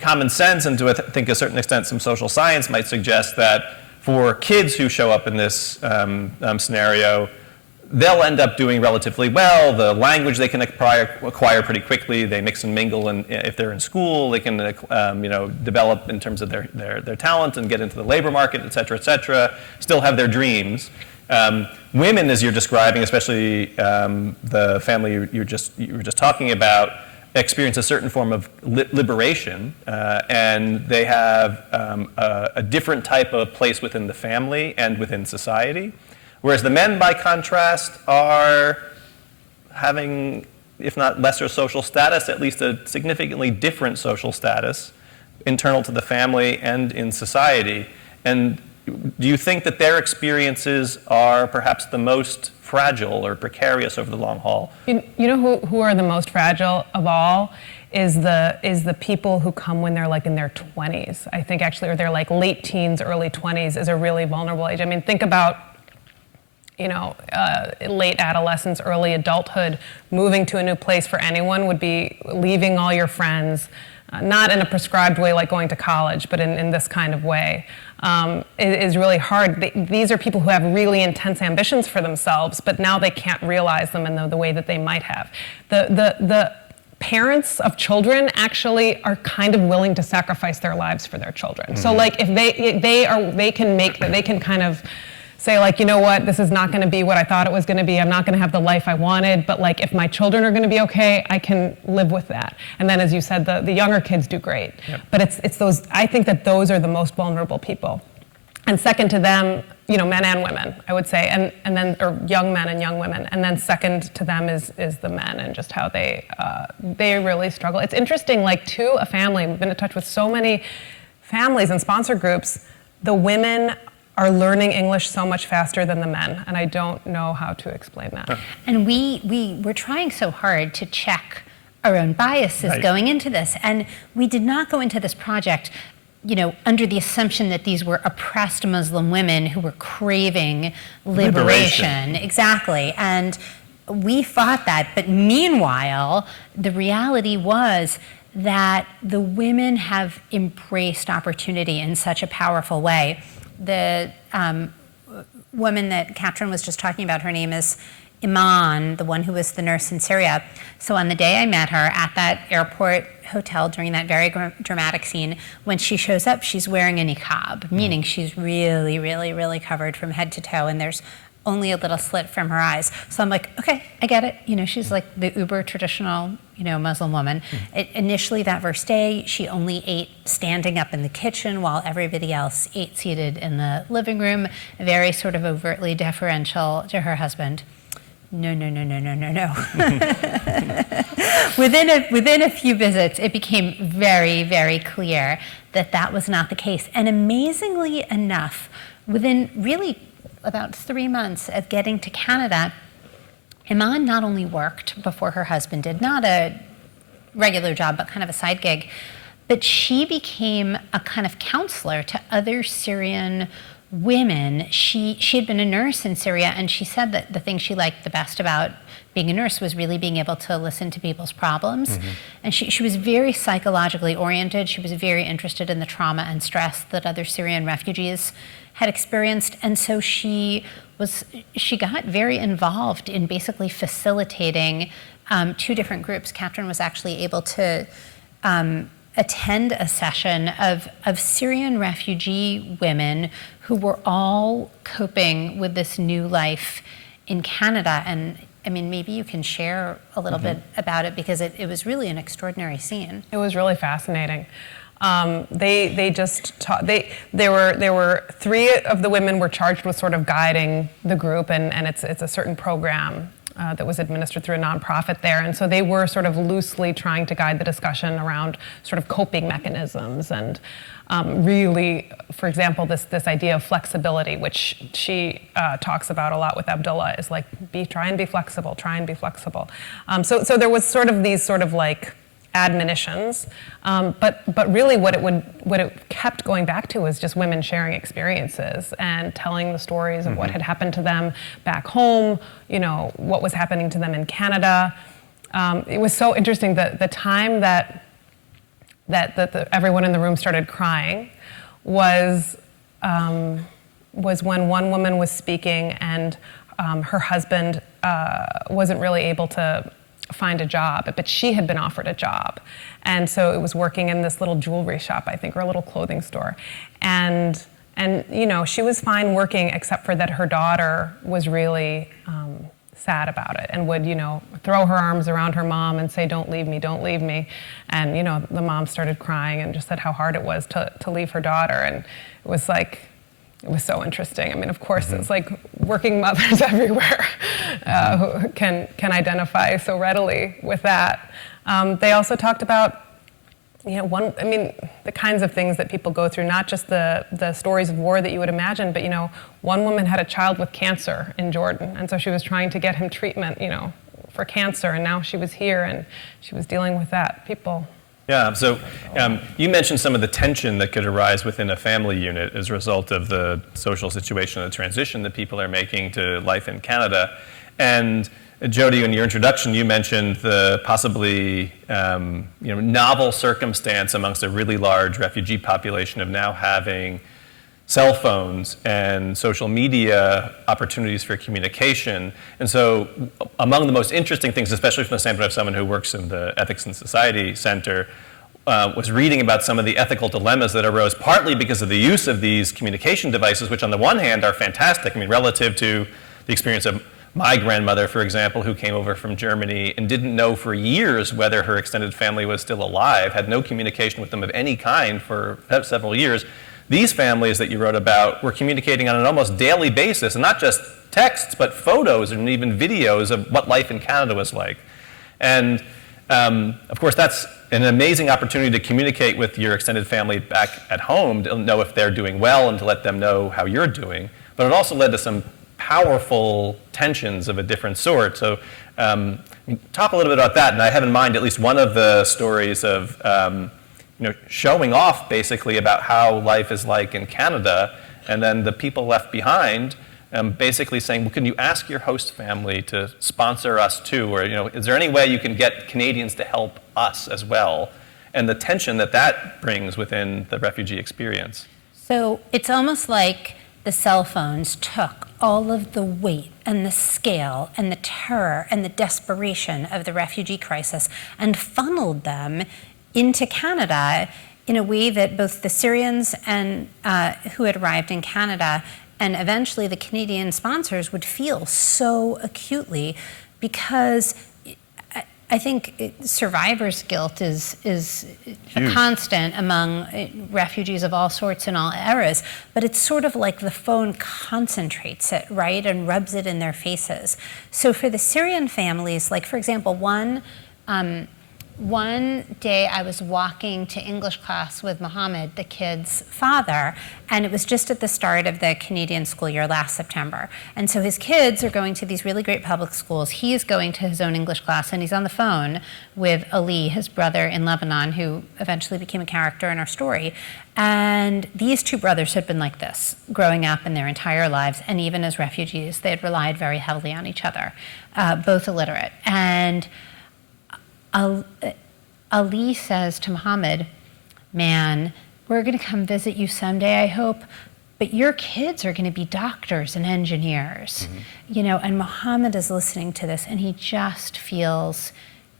common sense and to, I think, a certain extent, some social science might suggest that for kids who show up in this scenario, they'll end up doing relatively well. The language they can acquire pretty quickly. They mix and mingle, and if they're in school, they can develop in terms of their talent and get into the labor market, et cetera, still have their dreams. Women, as you're describing, especially the family you were just talking about, experience a certain form of liberation, and they have a different type of place within the family and within society. Whereas the men, by contrast, are having, if not lesser social status, at least a significantly different social status internal to the family and in society. And do you think that their experiences are perhaps the most fragile or precarious over the long haul? You know who are the most fragile of all? Is the people who come when they're like in their 20s. I think actually, or they're like late teens, early 20s is a really vulnerable age. I mean, think about late adolescence, early adulthood. Moving to a new place for anyone would be leaving all your friends, not in a prescribed way like going to college, but in this kind of way. It is really hard. These are people who have really intense ambitions for themselves, but now they can't realize them in the way that they might have. The parents of children actually are kind of willing to sacrifice their lives for their children. Mm-hmm. So like if they can kind of say like, you know what, this is not going to be what I thought it was going to be. I'm not going to have the life I wanted, but like if my children are going to be okay, I can live with that. And then as you said, the younger kids do great. Yep. But it's those, I think that those are the most vulnerable people. And second to them, men and women, I would say, and then, or young men and young women, and then second to them is the men, and just how they really struggle. It's interesting, to a family, we've been in touch with so many families and sponsor groups, the women are learning English so much faster than the men, and I don't know how to explain that. And we were trying so hard to check our own biases going into this, and we did not go into this project under the assumption that these were oppressed Muslim women who were craving liberation. Exactly. And we fought that. But meanwhile, the reality was that the women have embraced opportunity in such a powerful way. The woman that Katrin was just talking about, her name is Iman, the one who was the nurse in Syria. So on the day I met her at that airport hotel during that very dramatic scene, when she shows up, she's wearing a niqab, meaning she's really, really, really covered from head to toe, and there's only a little slit from her eyes. So I'm like, okay, I get it. She's like the uber traditional, Muslim woman. Initially that first day, she only ate standing up in the kitchen while everybody else ate seated in the living room, very sort of overtly deferential to her husband. No. Within a few visits, it became very, very clear that that was not the case. And amazingly enough, within really about 3 months of getting to Canada, Iman not only worked before her husband did, not a regular job, but kind of a side gig, but she became a kind of counselor to other Syrian women. She had been a nurse in Syria, and she said that the thing she liked the best about being a nurse was really being able to listen to people's problems. And she was very psychologically oriented. She was very interested in the trauma and stress that other Syrian refugees had experienced. And so she got very involved in basically facilitating 2 different groups. Catrin was actually able to attend a session of Syrian refugee women who were all coping with this new life in Canada. And I mean, maybe you can share a little bit about it, because it was really an extraordinary scene. It was really fascinating. They just taught, there were 3 of the women were charged with sort of guiding the group, and it's a certain program that was administered through a nonprofit there. And so they were sort of loosely trying to guide the discussion around sort of coping mechanisms, and really, for example, this idea of flexibility, which she talks about a lot with Abdullah, is like, try and be flexible, try and be flexible. So there was sort of these sort of like admonitions, but really what it kept going back to was just women sharing experiences and telling the stories of what had happened to them back home, what was happening to them in Canada. It was so interesting, the time that everyone in the room started crying was when one woman was speaking, and her husband wasn't really able to find a job, but she had been offered a job. And so it was working in this little jewelry shop, I think, or a little clothing store. And she was fine working, except for that her daughter was really sad about it, and would, throw her arms around her mom and say, don't leave me, don't leave me. And, the mom started crying and just said how hard it was to leave her daughter. And it was so interesting. I mean, of course, it's like working mothers everywhere who can identify so readily with that. They also talked about, the kinds of things that people go through, not just the stories of war that you would imagine, but, one woman had a child with cancer in Jordan, and so she was trying to get him treatment, for cancer, and now she was here and she was dealing with that. Yeah, so you mentioned some of the tension that could arise within a family unit as a result of the social situation and the transition that people are making to life in Canada. And Jody, in your introduction, you mentioned the possibly novel circumstance amongst a really large refugee population of now having cell phones and social media opportunities for communication. And so among the most interesting things, especially from the standpoint of someone who works in the Ethics and Society Center, was reading about some of the ethical dilemmas that arose partly because of the use of these communication devices, which on the one hand are fantastic. I mean, relative to the experience of my grandmother, for example, who came over from Germany and didn't know for years whether her extended family was still alive, had no communication with them of any kind for several years. These families that you wrote about were communicating on an almost daily basis, and not just texts, but photos and even videos of what life in Canada was like. And of course, that's an amazing opportunity to communicate with your extended family back at home, to know if they're doing well and to let them know how you're doing. But it also led to some powerful tensions of a different sort. So talk a little bit about that. And I have in mind at least one of the stories of showing off basically about how life is like in Canada, and then the people left behind basically saying, well, can you ask your host family to sponsor us too? Or, is there any way you can get Canadians to help us as well? And the tension that brings within the refugee experience. So it's almost like the cell phones took all of the weight and the scale and the terror and the desperation of the refugee crisis and funneled them into Canada in a way that both the Syrians and who had arrived in Canada and eventually the Canadian sponsors would feel so acutely, because I think survivor's guilt is a constant among refugees of all sorts in all eras, but it's sort of like the phone concentrates it, right, and rubs it in their faces. So for the Syrian families, like for example, one day I was walking to English class with Mohammed, the kid's father, and it was just at the start of the Canadian school year last September. And so his kids are going to these really great public schools. He is going to his own English class, and he's on the phone with Ali, his brother in Lebanon, who eventually became a character in our story. And these two brothers had been like this growing up in their entire lives, and even as refugees, they had relied very heavily on each other, both illiterate. And Ali says to Mohammed, man, we're going to come visit you someday, I hope, but your kids are going to be doctors and engineers. And Mohammed is listening to this, and he just feels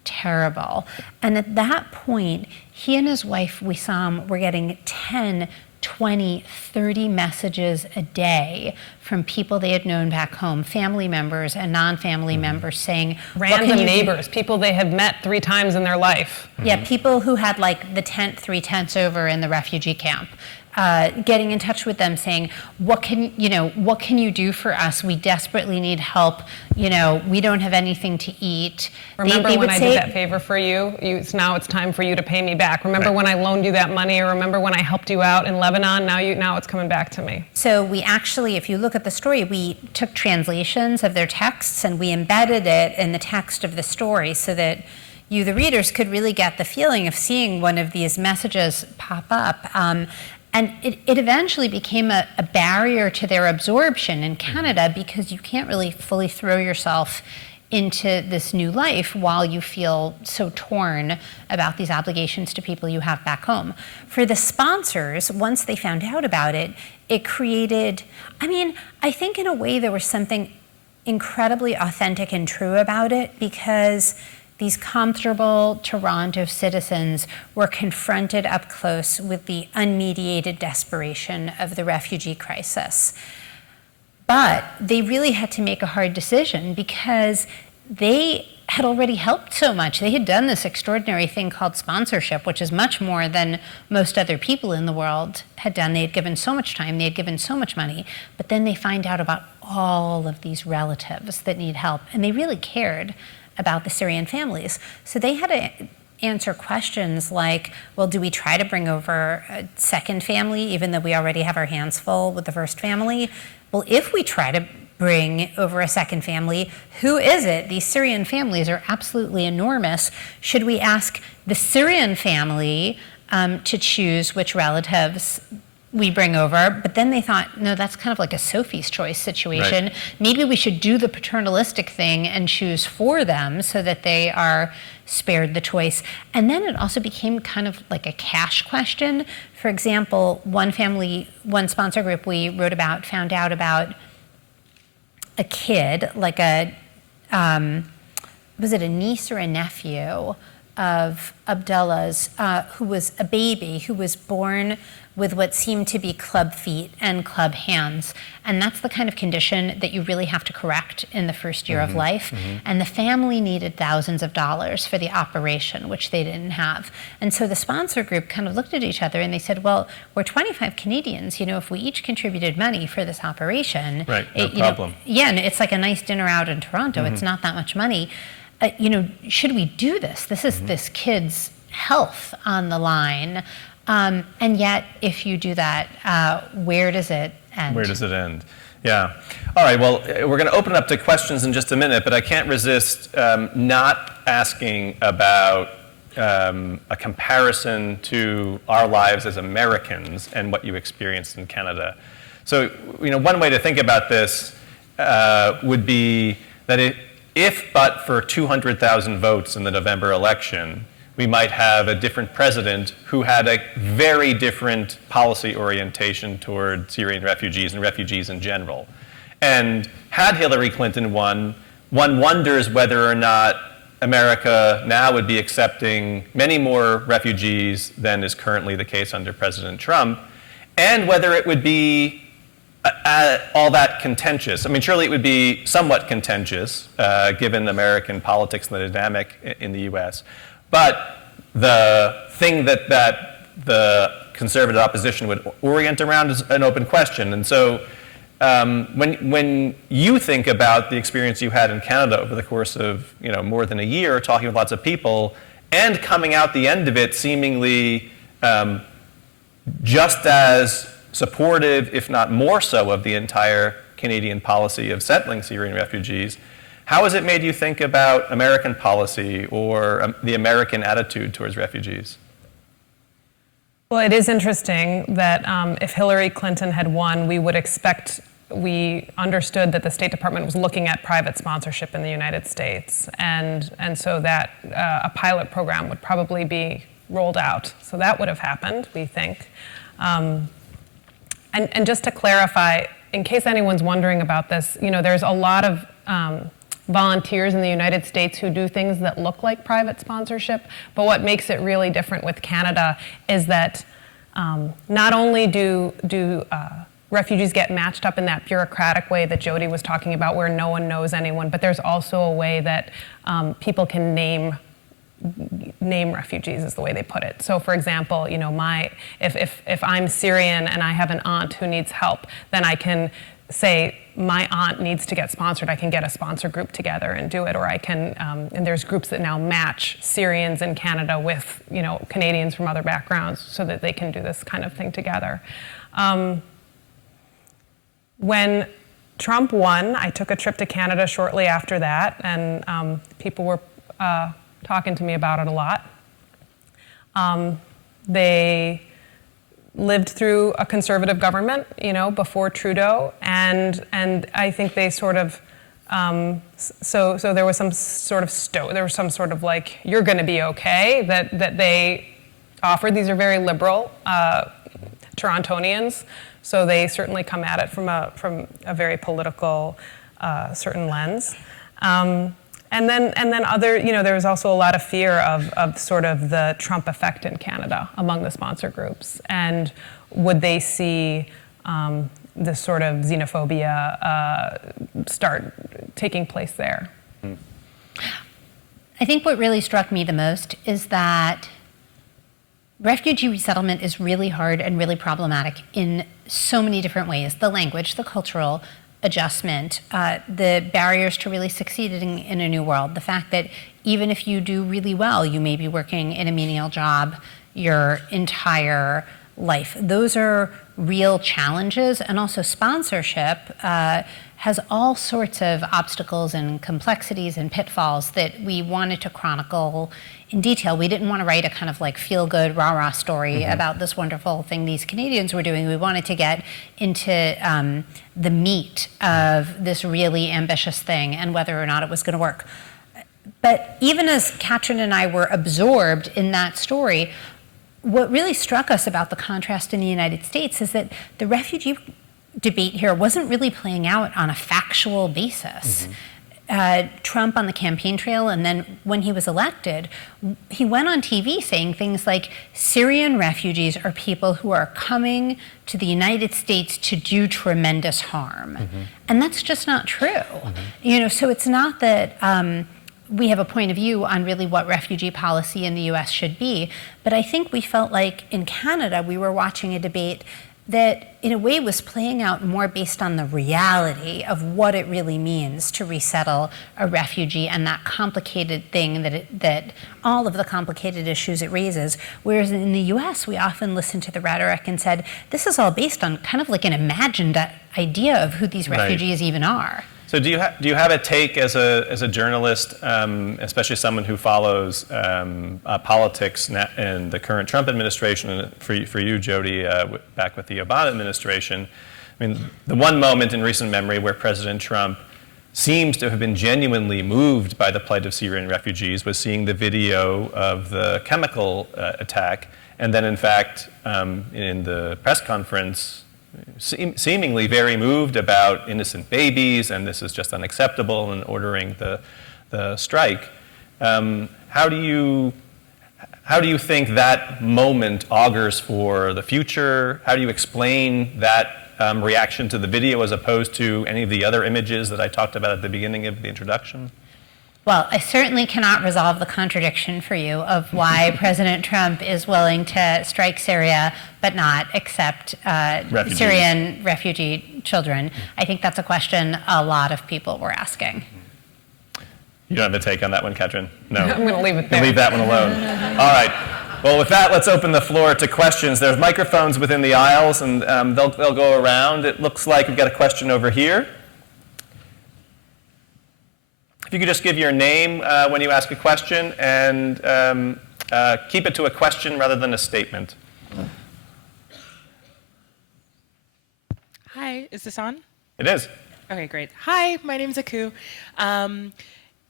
terrible. And at that point, he and his wife, Wissam, were getting 10, 20, 30 messages a day from people they had known back home, family members and non-family members saying, random neighbors, people they had met 3 times in their life. Yeah, people who had like the tent 3 tents over in the refugee camp. Getting in touch with them saying, what can you do for us? We desperately need help. We don't have anything to eat. Remember when I did that favor for you? Now it's time for you to pay me back. Remember when I loaned you that money? Or remember when I helped you out in Lebanon? Now it's coming back to me. So we actually, if you look at the story, we took translations of their texts and we embedded it in the text of the story so that you, the readers, could really get the feeling of seeing one of these messages pop up. And it eventually became a barrier to their absorption in Canada, because you can't really fully throw yourself into this new life while you feel so torn about these obligations to people you have back home. For the sponsors, once they found out about it, it created, I think in a way there was something incredibly authentic and true about it, because these comfortable Toronto citizens were confronted up close with the unmediated desperation of the refugee crisis. But they really had to make a hard decision, because they had already helped so much. They had done this extraordinary thing called sponsorship, which is much more than most other people in the world had done. They had given so much time, they had given so much money, but then they find out about all of these relatives that need help, and they really cared about the Syrian families. So they had to answer questions like, well, do we try to bring over a second family even though we already have our hands full with the first family? Well, if we try to bring over a second family, who is it? These Syrian families are absolutely enormous. Should we ask the Syrian family to choose which relatives we bring over? But then they thought, no, that's kind of like a Sophie's Choice situation. Right. Maybe we should do the paternalistic thing and choose for them so that they are spared the choice. And then it also became kind of like a cash question. For example, one sponsor group we wrote about found out about a kid, like was it a niece or a nephew of Abdullah's, who was a baby, who was born with what seemed to be club feet and club hands. And that's the kind of condition that you really have to correct in the first year of life. And the family needed thousands of dollars for the operation, which they didn't have. And so the sponsor group kind of looked at each other and they said, well, we're 25 Canadians, if we each contributed money for this operation. Right, no problem. And it's like a nice dinner out in Toronto. It's not that much money. Should we do this? This is this kid's health on the line. And yet, if you do that, where does it end? Where does it end? Yeah. All right, well, we're going to open up to questions in just a minute, but I can't resist not asking about a comparison to our lives as Americans and what you experienced in Canada. So, one way to think about this would be that if but for 200,000 votes in the November election, we might have a different president who had a very different policy orientation toward Syrian refugees and refugees in general. And had Hillary Clinton won, one wonders whether or not America now would be accepting many more refugees than is currently the case under President Trump, and whether it would be all that contentious. I mean, surely it would be somewhat contentious, given American politics and the dynamic in the US. But the thing that the conservative opposition would orient around is an open question. And so when you think about the experience you had in Canada over the course of more than a year, talking with lots of people, and coming out the end of it seemingly just as supportive, if not more so, of the entire Canadian policy of settling Syrian refugees, how has it made you think about American policy or the American attitude towards refugees? Well, it is interesting that if Hillary Clinton had won, we understood that the State Department was looking at private sponsorship in the United States. And so that a pilot program would probably be rolled out. So that would have happened, we think. And just to clarify, in case anyone's wondering about this, there's a lot of volunteers in the United States who do things that look like private sponsorship, but what makes it really different with Canada is that not only do refugees get matched up in that bureaucratic way that Jody was talking about where no one knows anyone, but there's also a way that people can name refugees is the way they put it. So for example, if I'm Syrian and I have an aunt who needs help, then I can say my aunt needs to get sponsored. I can get a sponsor group together and do it, or I can, and there's groups that now match Syrians in Canada with Canadians from other backgrounds so that they can do this kind of thing together. When Trump won, I took a trip to Canada shortly after that, and people were talking to me about it a lot. They lived through a conservative government, before Trudeau, and I think they sort of so there was some sort of like, you're going to be okay that they offered. These are very liberal Torontonians, so they certainly come at it from a very political certain lens. And then other, there was also a lot of fear of sort of the Trump effect in Canada among the sponsor groups. And would they see this sort of xenophobia start taking place there? I think what really struck me the most is that refugee resettlement is really hard and really problematic in so many different ways. The language, the cultural adjustment, the barriers to really succeeding in a new world, the fact that even if you do really well, you may be working in a menial job your entire life. Those are real challenges, and also sponsorship has all sorts of obstacles and complexities and pitfalls that we wanted to chronicle in detail. We didn't want to write a kind of like feel-good, rah-rah story about this wonderful thing these Canadians were doing. We wanted to get into the meat of this really ambitious thing and whether or not it was going to work. But even as Katrin and I were absorbed in that story, what really struck us about the contrast in the United States is that the refugee debate here wasn't really playing out on a factual basis. Trump on the campaign trail, and then when he was elected, he went on TV saying things like, Syrian refugees are people who are coming to the United States to do tremendous harm. And that's just not true. You know, so it's not that we have a point of view on really what refugee policy in the US should be, but I think we felt like in Canada we were watching a debate that in a way was playing out more based on the reality of what it really means to resettle a refugee and that complicated thing that all of the complicated issues it raises. Whereas in the US, we often listened to the rhetoric and said, this is all based on kind of like an imagined idea of who these refugees even are. So do you have a take as a journalist, especially someone who follows politics in the current Trump administration, and for you, Jody, back with the Obama administration? I mean, the one moment in recent memory where President Trump seems to have been genuinely moved by the plight of Syrian refugees was seeing the video of the chemical attack, and then in fact, in the press conference, seemingly very moved about innocent babies, and this is just unacceptable, and ordering the strike. How do you think that moment augurs for the future? How do you explain that reaction to the video as opposed to any of the other images that I talked about at the beginning of the introduction? Well, I certainly cannot resolve the contradiction for you of why President Trump is willing to strike Syria but not accept Syrian refugee children. I think that's a question a lot of people were asking. You don't have a take on that one, Katrin? No. I'm going to leave it there. Leave that one alone. All right. Well, with that, let's open the floor to questions. There's microphones within the aisles, and they'll go around. It looks like we've got a question over here. If you could just give your name when you ask a question, and keep it to a question rather than a statement. Hi, is this on? It is. Okay, great. Hi, my name's Aku.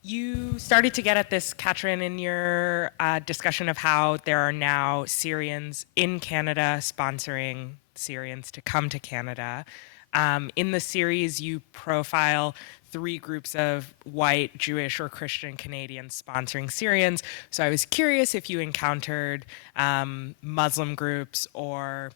You started to get at this, Katrin, in your discussion of how there are now Syrians in Canada sponsoring Syrians to come to Canada. In the series, you profile 3 groups of white, Jewish, or Christian Canadians sponsoring Syrians. So I was curious if you encountered Muslim groups or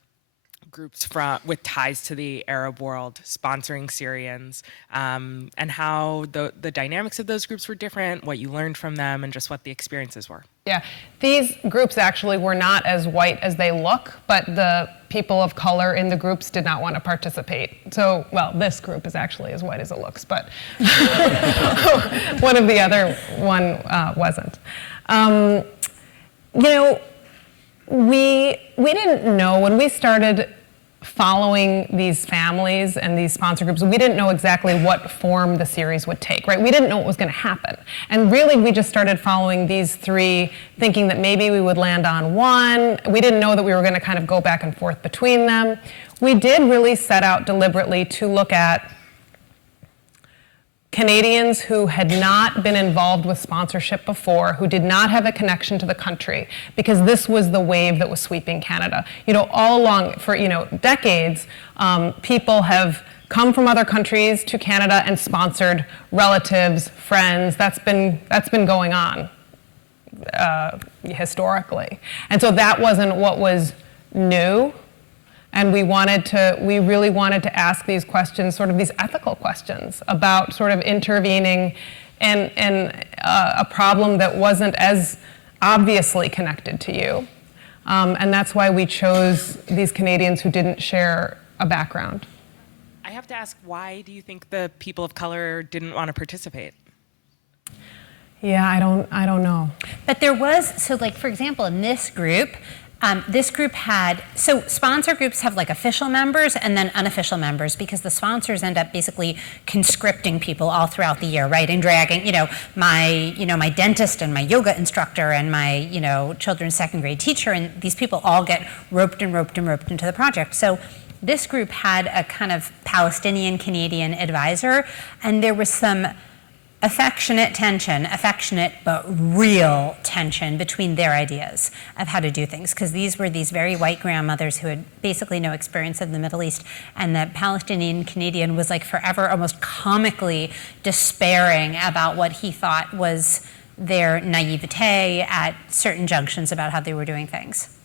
groups with ties to the Arab world sponsoring Syrians, and how the dynamics of those groups were different, what you learned from them, and just what the experiences were. Yeah, these groups actually were not as white as they look, but the people of color in the groups did not want to participate. So, well, this group is actually as white as it looks, but one of the other one wasn't. You know, we didn't know when we started following these families and these sponsor groups, we didn't know exactly what form the series would take, right? We didn't know what was going to happen. And really, we just started following these 3, thinking that maybe we would land on one. We didn't know that we were going to kind of go back and forth between them. We did really set out deliberately to look at Canadians who had not been involved with sponsorship before, who did not have a connection to the country, because this was the wave that was sweeping Canada. You know, all along, for decades, people have come from other countries to Canada and sponsored relatives, friends. That's been going on historically, and so that wasn't what was new. And we really wanted to ask these questions, sort of these ethical questions about sort of intervening in a problem that wasn't as obviously connected to you. And that's why we chose these Canadians who didn't share a background. I have to ask, why do you think the people of color didn't want to participate? Yeah, I don't know. But there was, so like, for example, in this group had, so sponsor groups have like official members and then unofficial members, because the sponsors end up basically conscripting people all throughout the year, right? And dragging, my dentist and my yoga instructor and my, children's second grade teacher, and these people all get roped into the project. So this group had a kind of Palestinian Canadian advisor, and there was some affectionate but real tension between their ideas of how to do things, because these were these very white grandmothers who had basically no experience in the Middle East, and the Palestinian Canadian was like forever almost comically despairing about what he thought was their naivete at certain junctions about how they were doing things.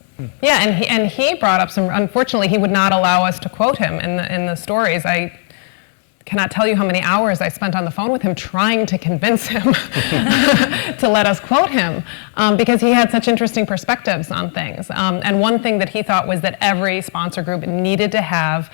Yeah, and he brought up some, unfortunately, he would not allow us to quote him in the stories. I cannot tell you how many hours I spent on the phone with him trying to convince him to let us quote him, because he had such interesting perspectives on things. And one thing that he thought was that every sponsor group needed to have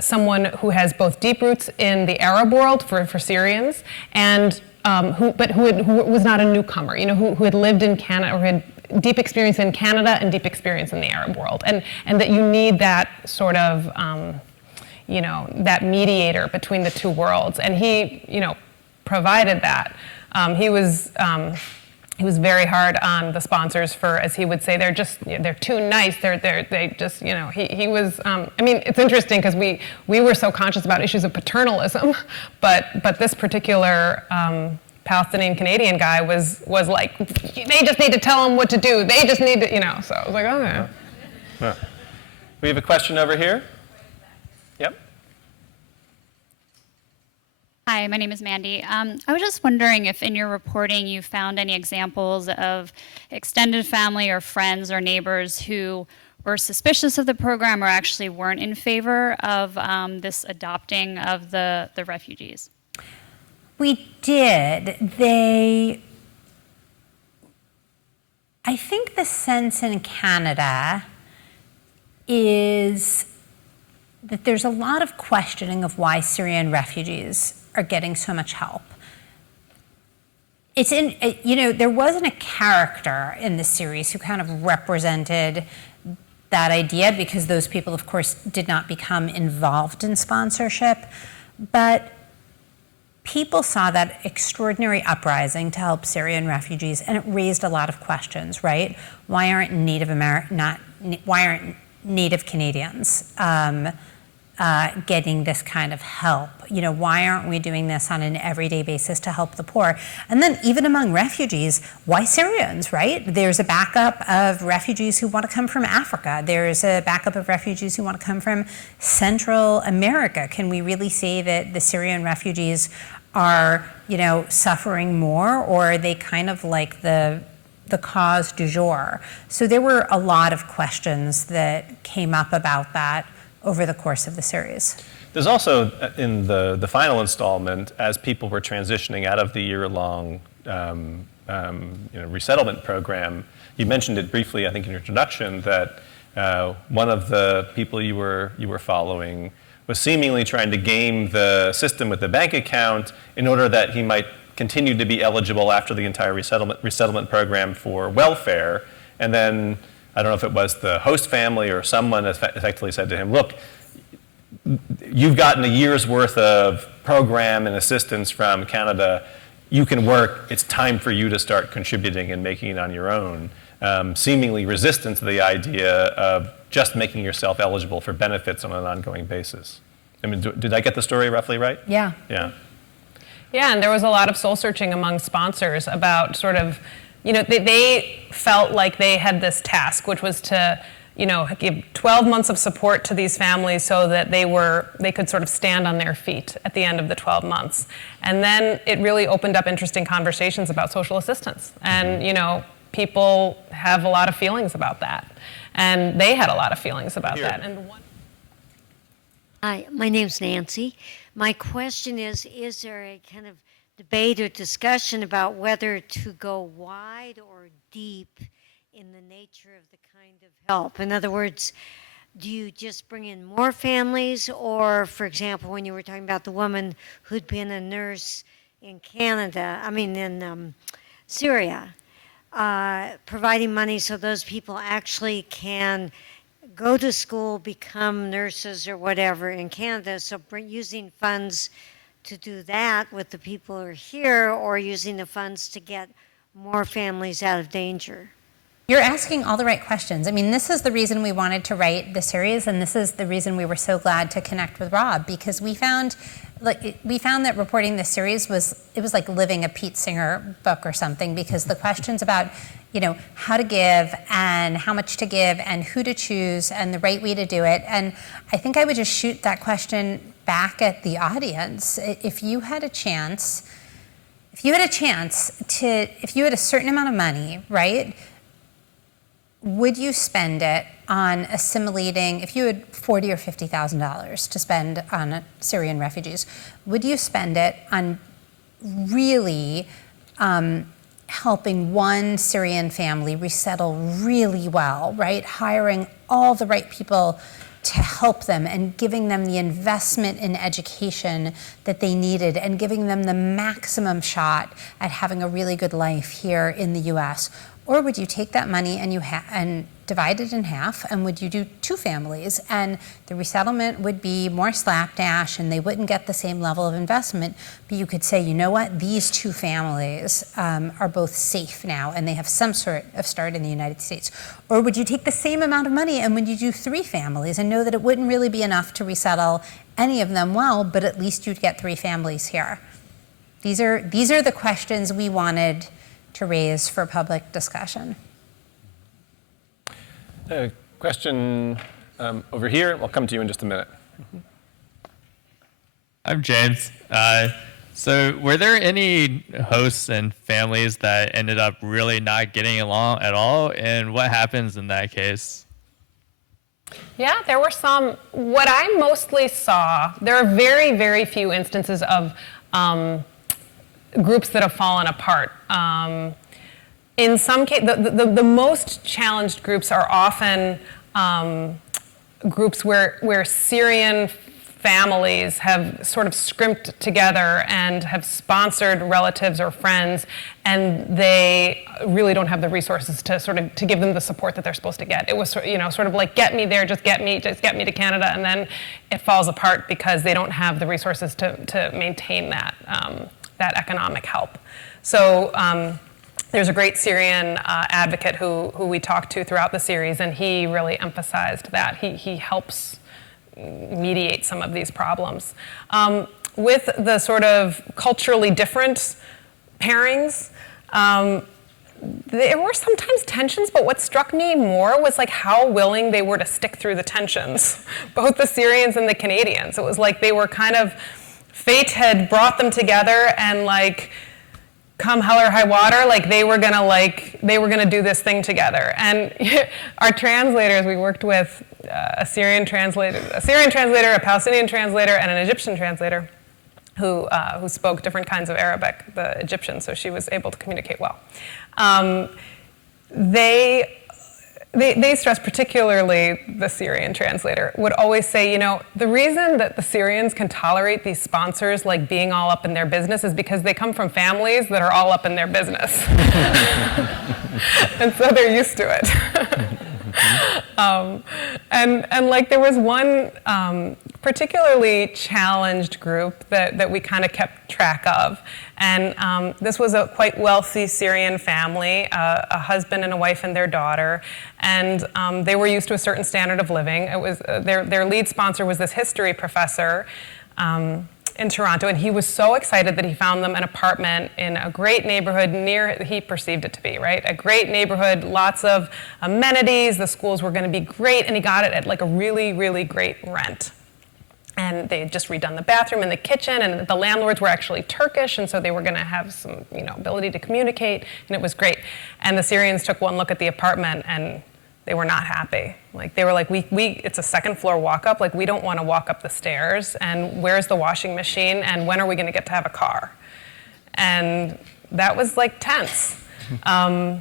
someone who has both deep roots in the Arab world for Syrians, and who was not a newcomer, who had lived in Canada or had deep experience in Canada and deep experience in the Arab world, and that you need that sort of that mediator between the two worlds, and he, provided that. He was very hard on the sponsors for, as he would say, they're too nice. They just, he was. It's interesting because we were so conscious about issues of paternalism, but this particular Palestinian Canadian guy was like, they just need to tell him what to do. They just need to, So I was like, okay. Yeah. We have a question over here. Yep. Hi, my name is Mandy. I was just wondering if in your reporting you found any examples of extended family or friends or neighbors who were suspicious of the program or actually weren't in favor of this adopting of the refugees. We did. I think the sense in Canada is that there's a lot of questioning of why Syrian refugees are getting so much help. There wasn't a character in the series who kind of represented that idea, because those people, of course, did not become involved in sponsorship. But people saw that extraordinary uprising to help Syrian refugees, and it raised a lot of questions, right? Why aren't Native Canadians getting this kind of help? Why aren't we doing this on an everyday basis to help the poor? And then even among refugees, why Syrians, right? There's a backup of refugees who want to come from Africa. There's a backup of refugees who want to come from Central America. Can we really say that the Syrian refugees are, suffering more, or are they kind of like the cause du jour? So there were a lot of questions that came up about that over the course of the series. There's also, in the final installment, as people were transitioning out of the year-long resettlement program, you mentioned it briefly, I think, in your introduction, that one of the people you were following was seemingly trying to game the system with the bank account in order that he might continue to be eligible after the entire resettlement program for welfare. And then, I don't know if it was the host family or someone effectively said to him, look, you've gotten a year's worth of program and assistance from Canada. You can work. It's time for you to start contributing and making it on your own. Seemingly resistant to the idea of just making yourself eligible for benefits on an ongoing basis. Did I get the story roughly right? Yeah. Yeah. Yeah, and there was a lot of soul searching among sponsors about sort of, they felt like they had this task, which was to, give 12 months of support to these families so that they could sort of stand on their feet at the end of the 12 months. And then it really opened up interesting conversations about social assistance. And, people have a lot of feelings about that. And they had a lot of feelings about that. And Hi, my name's Nancy. My question is there a kind of debate or discussion about whether to go wide or deep in the nature of the kind of help? In other words, do you just bring in more families, or, for example, when you were talking about the woman who'd been a nurse in in Syria, providing money so those people actually can go to school, become nurses or whatever in Canada, so using funds to do that with the people who are here, or using the funds to get more families out of danger? You're asking all the right questions. I mean, this is the reason we wanted to write the series, and this is the reason we were so glad to connect with Rob, because we found that reporting this series was like living a Pete Singer book or something, because the questions about, how to give and how much to give and who to choose and the right way to do it. And I think I would just shoot that question back at the audience. If you had a certain amount of money, right? Would you spend it on assimilating, if you had $40,000 or $50,000 to spend on Syrian refugees, would you spend it on really helping one Syrian family resettle really well, right? Hiring all the right people to help them and giving them the investment in education that they needed and giving them the maximum shot at having a really good life here in the US? Or would you take that money and divide it in half, and would you do two families, and the resettlement would be more slapdash and they wouldn't get the same level of investment, but you could say, you know what, these two families are both safe now and they have some sort of start in the United States? Or would you take the same amount of money and would you do three families and know that it wouldn't really be enough to resettle any of them well, but at least you'd get three families here? These are the questions we wanted to raise for public discussion. A question over here. I'll come to you in just a minute. I'm James. So were there any hosts and families that ended up really not getting along at all? And what happens in that case? Yeah, there were some. What I mostly saw, there are very, very few instances of groups that have fallen apart. In some cases, the most challenged groups are often groups where Syrian families have sort of scrimped together and have sponsored relatives or friends, and they really don't have the resources to give them the support that they're supposed to get. It was sort of like, get me there, just get me to Canada, and then it falls apart because they don't have the resources to maintain that economic help. So there's a great Syrian advocate who we talked to throughout the series, and he really emphasized that. He helps mediate some of these problems. With the sort of culturally different pairings, there were sometimes tensions, but what struck me more was like how willing they were to stick through the tensions, both the Syrians and the Canadians. It was like they were kind of, fate had brought them together, and like, come hell or high water, like they were gonna do this thing together. And our translators, we worked with a Syrian translator, a Palestinian translator, and an Egyptian translator who spoke different kinds of Arabic, the Egyptian, so she was able to communicate well. They stress, particularly the Syrian translator, would always say, the reason that the Syrians can tolerate these sponsors like being all up in their business is because they come from families that are all up in their business. And so they're used to it. And like there was one particularly challenged group that we kind of kept track of. And this was a quite wealthy Syrian family, a husband and a wife and their daughter. And they were used to a certain standard of living. It was their lead sponsor was this history professor in Toronto, and he was so excited that he found them an apartment in a great neighborhood he perceived it to be, right? A great neighborhood, lots of amenities, the schools were gonna be great, and he got it at like a really, really great rent. And they had just redone the bathroom and the kitchen, and the landlords were actually Turkish, and so they were gonna have some, ability to communicate, and it was great. And the Syrians took one look at the apartment, and they were not happy. Like they were like, it's a second floor walk up. Like we don't want to walk up the stairs. And where's the washing machine? And when are we going to get to have a car? And that was like tense. But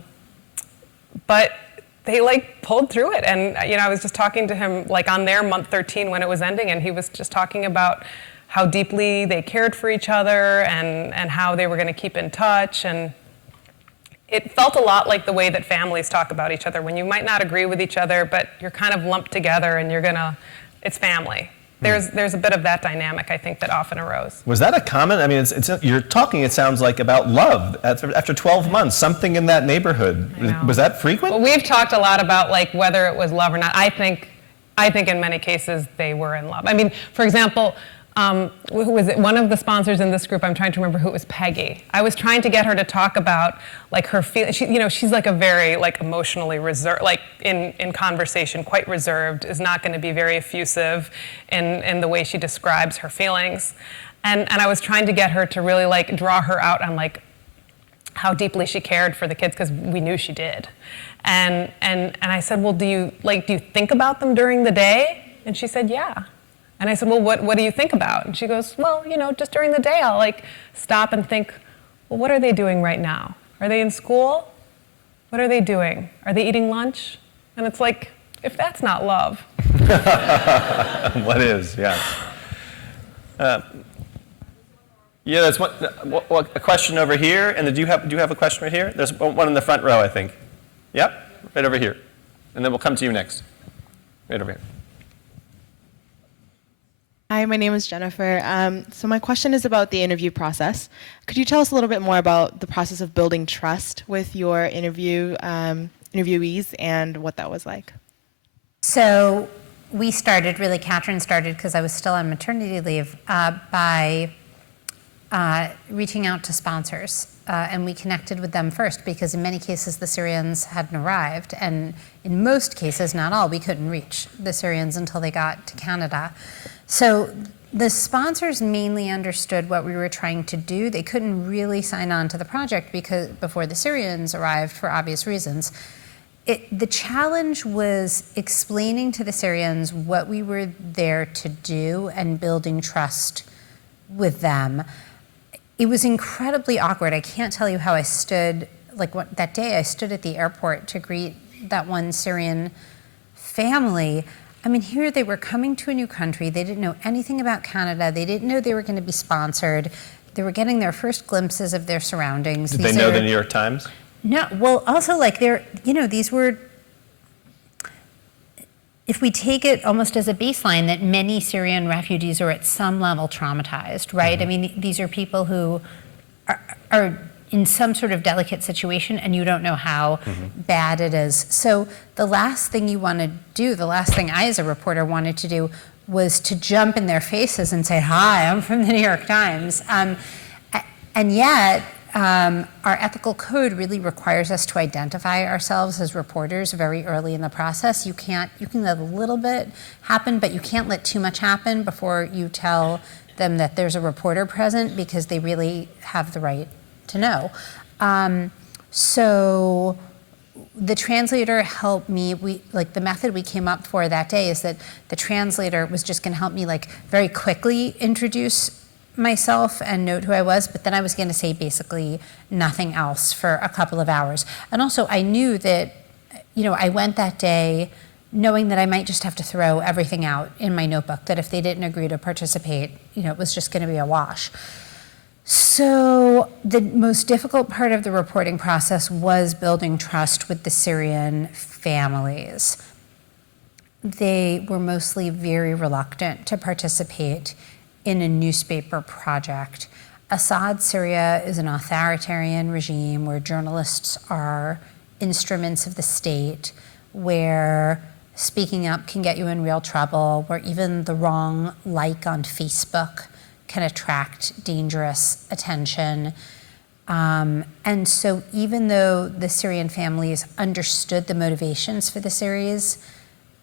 they like pulled through it. And I was just talking to him like on their month 13 when it was ending, and he was just talking about how deeply they cared for each other and how they were going to keep in touch. And it felt a lot like the way that families talk about each other when you might not agree with each other, but you're kind of lumped together and it's family. There's a bit of that dynamic, I think, that often arose. Was that a common? I mean, you're talking, it sounds like, about love after 12 months, something in that neighborhood. Was that frequent? Well, we've talked a lot about like whether it was love or not. I think in many cases they were in love. I mean, for example, who was it? One of the sponsors in this group, I'm trying to remember who it was, Peggy. I was trying to get her to talk about like her feelings. She's like a very like emotionally reserved, like in conversation, quite reserved, is not going to be very effusive in the way she describes her feelings. And I was trying to get her to really like draw her out on like how deeply she cared for the kids, because we knew she did. And I said, well, do you think about them during the day? And she said, yeah. And I said, well, what do you think about? And she goes, well, just during the day, I'll like stop and think, well, what are they doing right now? Are they in school? What are they doing? Are they eating lunch? And it's like, if that's not love. What is, yeah. Yeah, there's a question over here, and do you have a question right here? There's one in the front row, I think. Yep, right over here. And then we'll come to you next. Right over here. Hi, my name is Jennifer. So my question is about the interview process. Could you tell us a little bit more about the process of building trust with your interviewees and what that was like? So we started, Katrin started because I was still on maternity leave, by reaching out to sponsors. And we connected with them first because in many cases the Syrians hadn't arrived. And in most cases, not all, we couldn't reach the Syrians until they got to Canada. So the sponsors mainly understood what we were trying to do. They couldn't really sign on to the project before the Syrians arrived for obvious reasons. The challenge was explaining to the Syrians what we were there to do and building trust with them. It was incredibly awkward. I can't tell you how I stood, that day I stood at the airport to greet that one Syrian family. I mean, here they were coming to a new country. They didn't know anything about Canada. They didn't know they were going to be sponsored. They were getting their first glimpses of their surroundings. Did they know the New York Times? No, well, also these were, if we take it almost as a baseline, that many Syrian refugees are at some level traumatized, right? Mm-hmm. I mean, these are people who are in some sort of delicate situation and you don't know how bad it is. So the last thing you want to do, the last thing I as a reporter wanted to do was to jump in their faces and say, hi, I'm from the New York Times. And yet, our ethical code really requires us to identify ourselves as reporters very early in the process. You can let a little bit happen, but you can't let too much happen before you tell them that there's a reporter present, because they really have the right to know. So the translator helped me. The method we came up for that day is that the translator was just going to help me very quickly introduce myself and note who I was, but then I was going to say basically nothing else for a couple of hours. And also I knew that, I went that day knowing that I might just have to throw everything out in my notebook, that if they didn't agree to participate, it was just going to be a wash. So the most difficult part of the reporting process was building trust with the Syrian families. They were mostly very reluctant to participate in a newspaper project. Assad Syria is an authoritarian regime where journalists are instruments of the state, where speaking up can get you in real trouble, where even the wrong like on Facebook can attract dangerous attention. And so even though the Syrian families understood the motivations for the series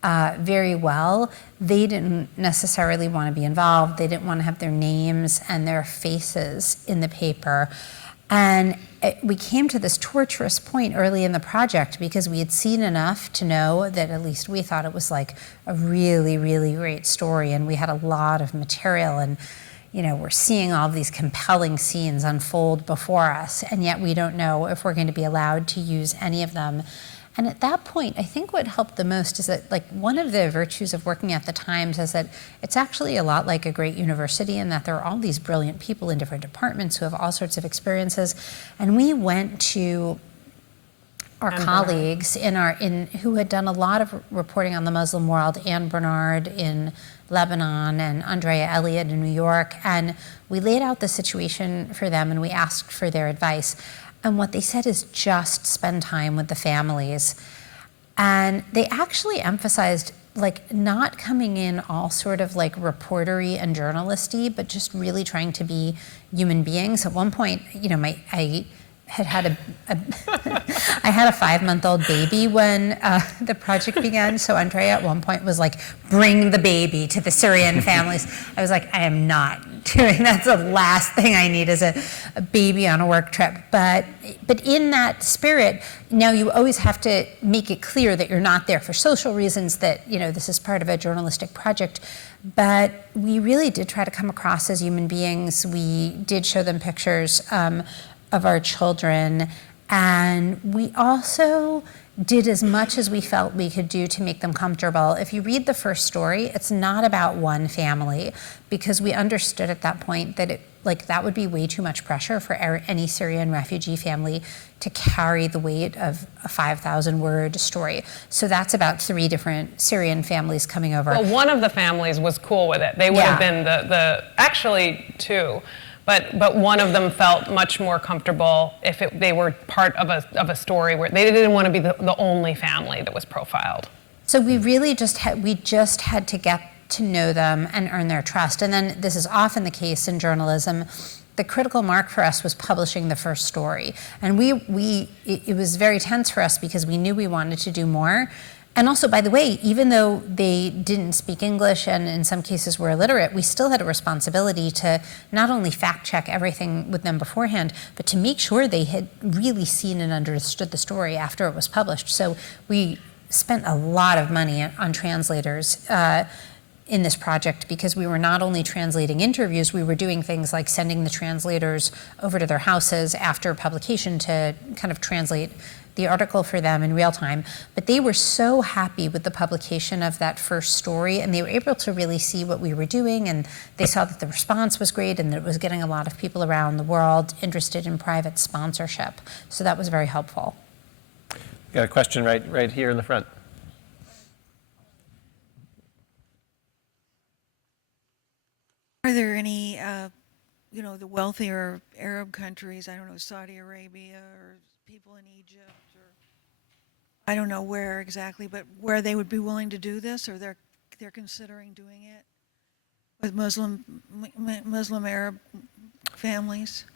very well, they didn't necessarily want to be involved. They didn't want to have their names and their faces in the paper. And we came to this torturous point early in the project because we had seen enough to know that at least we thought it was a really, really great story, and we had a lot of material, and we're seeing all of these compelling scenes unfold before us, and yet we don't know if we're going to be allowed to use any of them. And at that point, I think what helped the most is that one of the virtues of working at the Times is that it's actually a lot like a great university, in that there are all these brilliant people in different departments who have all sorts of experiences. And we went to our colleagues who had done a lot of reporting on the Muslim world, Anne Bernard in Lebanon and Andrea Elliott in New York, and we laid out the situation for them and we asked for their advice. And what they said is just spend time with the families. And they actually emphasized like not coming in all sort of like reportery and journalisty, but just really trying to be human beings. At one point, you know, I had a 5-month-old baby when the project began. So Andrea at one point was like, bring the baby to the Syrian families. I was like, I am not doing, that's the last thing I need is a baby on a work trip. But in that spirit, now you always have to make it clear that you're not there for social reasons, that, you know, this is part of a journalistic project. But we really did try to come across as human beings. We did show them pictures of our children, and we also did as much as we felt we could do to make them comfortable. If you read the first story, it's not about one family, because we understood at that point that that would be way too much pressure for any Syrian refugee family to carry the weight of a 5,000-word story. So that's about 3 different Syrian families coming over. Well, one of the families was cool with it. They would have been actually 2. But one of them felt much more comfortable if they were part of a story where they didn't want to be the only family that was profiled. So we really just had to get to know them and earn their trust. And then this is often the case in journalism. The critical mark for us was publishing the first story. And it was very tense for us because we knew we wanted to do more. And also, by the way, even though they didn't speak English and in some cases were illiterate, we still had a responsibility to not only fact check everything with them beforehand, but to make sure they had really seen and understood the story after it was published. So we spent a lot of money on translators in this project, because we were not only translating interviews, we were doing things like sending the translators over to their houses after publication to kind of translate the article for them in real time. But they were so happy with the publication of that first story, and they were able to really see what we were doing, and they saw that the response was great and that it was getting a lot of people around the world interested in private sponsorship. So that was very helpful. Got a question right here in the front. Are there any, the wealthier Arab countries, I don't know, Saudi Arabia or people in Egypt, or I don't know where exactly, but where they would be willing to do this, or they're considering doing it with Muslim Arab families?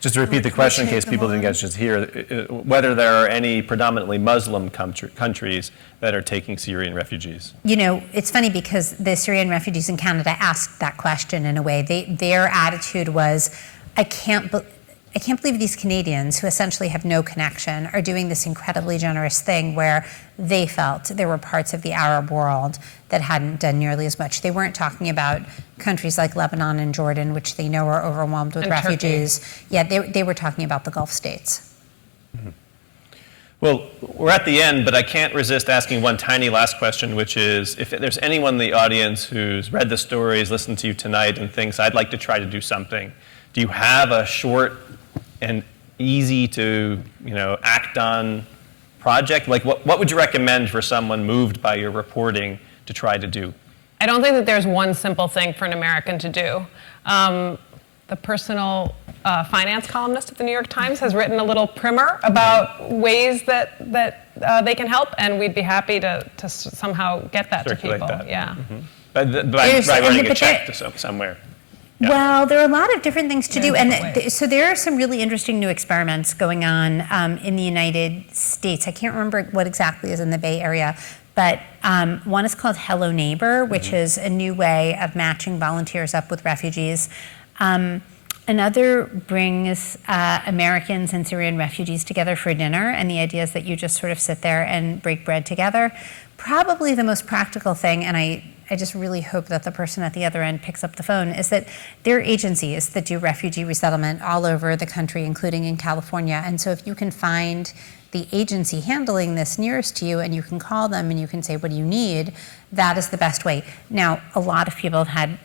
Just to repeat the question in case people didn't get to hear, whether there are any predominantly Muslim countries that are taking Syrian refugees. You know, it's funny because the Syrian refugees in Canada asked that question in a way. Their attitude was, I can't believe these Canadians, who essentially have no connection, are doing this incredibly generous thing where they felt there were parts of the Arab world that hadn't done nearly as much. They weren't talking about countries like Lebanon and Jordan, which they know are overwhelmed with refugees. Turkey. Yeah, they were talking about the Gulf states. Mm-hmm. Well, we're at the end, but I can't resist asking one tiny last question, which is, if there's anyone in the audience who's read the stories, listened to you tonight, and thinks, I'd like to try to do something, do you have a short and easy to, act on project? Like, what would you recommend for someone moved by your reporting to try to do? I don't think that there's one simple thing for an American to do. The personal finance columnist at the New York Times has written a little primer about ways that they can help, and we'd be happy to somehow get that circulate to people. That. Yeah. Mm-hmm. By writing a check to somewhere. Yeah. Well, there are a lot of different things to do. And so there are some really interesting new experiments going on in the United States. I can't remember what exactly is in the Bay Area, but one is called Hello Neighbor, which is a new way of matching volunteers up with refugees. Another brings Americans and Syrian refugees together for dinner, and the idea is that you just sort of sit there and break bread together. Probably the most practical thing, and I just really hope that the person at the other end picks up the phone, is that there are agencies that do refugee resettlement all over the country, including in California. And so if you can find the agency handling this nearest to you, and you can call them and you can say, what do you need? That is the best way. Now, a lot of people have had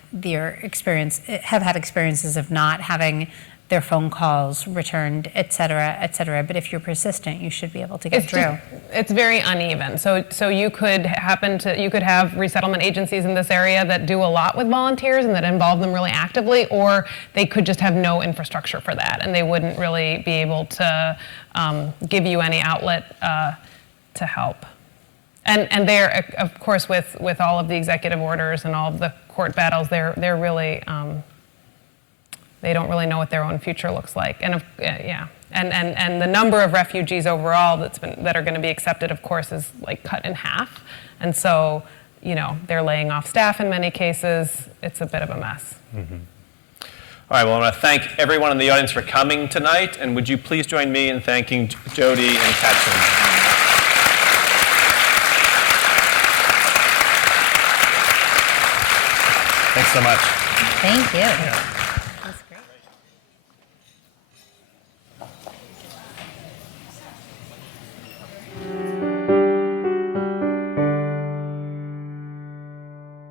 experiences of not having their phone calls returned, et cetera, et cetera. But if you're persistent, you should be able to get through. It's very uneven. So you could have resettlement agencies in this area that do a lot with volunteers and that involve them really actively, or they could just have no infrastructure for that, and they wouldn't really be able to give you any outlet to help. And they're, of course, with all of the executive orders and all of the court battles, they're really they don't really know what their own future looks like. And and the number of refugees overall that are going to be accepted, of course, is like cut in half. And so, they're laying off staff in many cases. It's a bit of a mess. Mm-hmm. All right, well, I want to thank everyone in the audience for coming tonight, and would you please join me in thanking Jody and Katrin. Thanks so much. Thank you.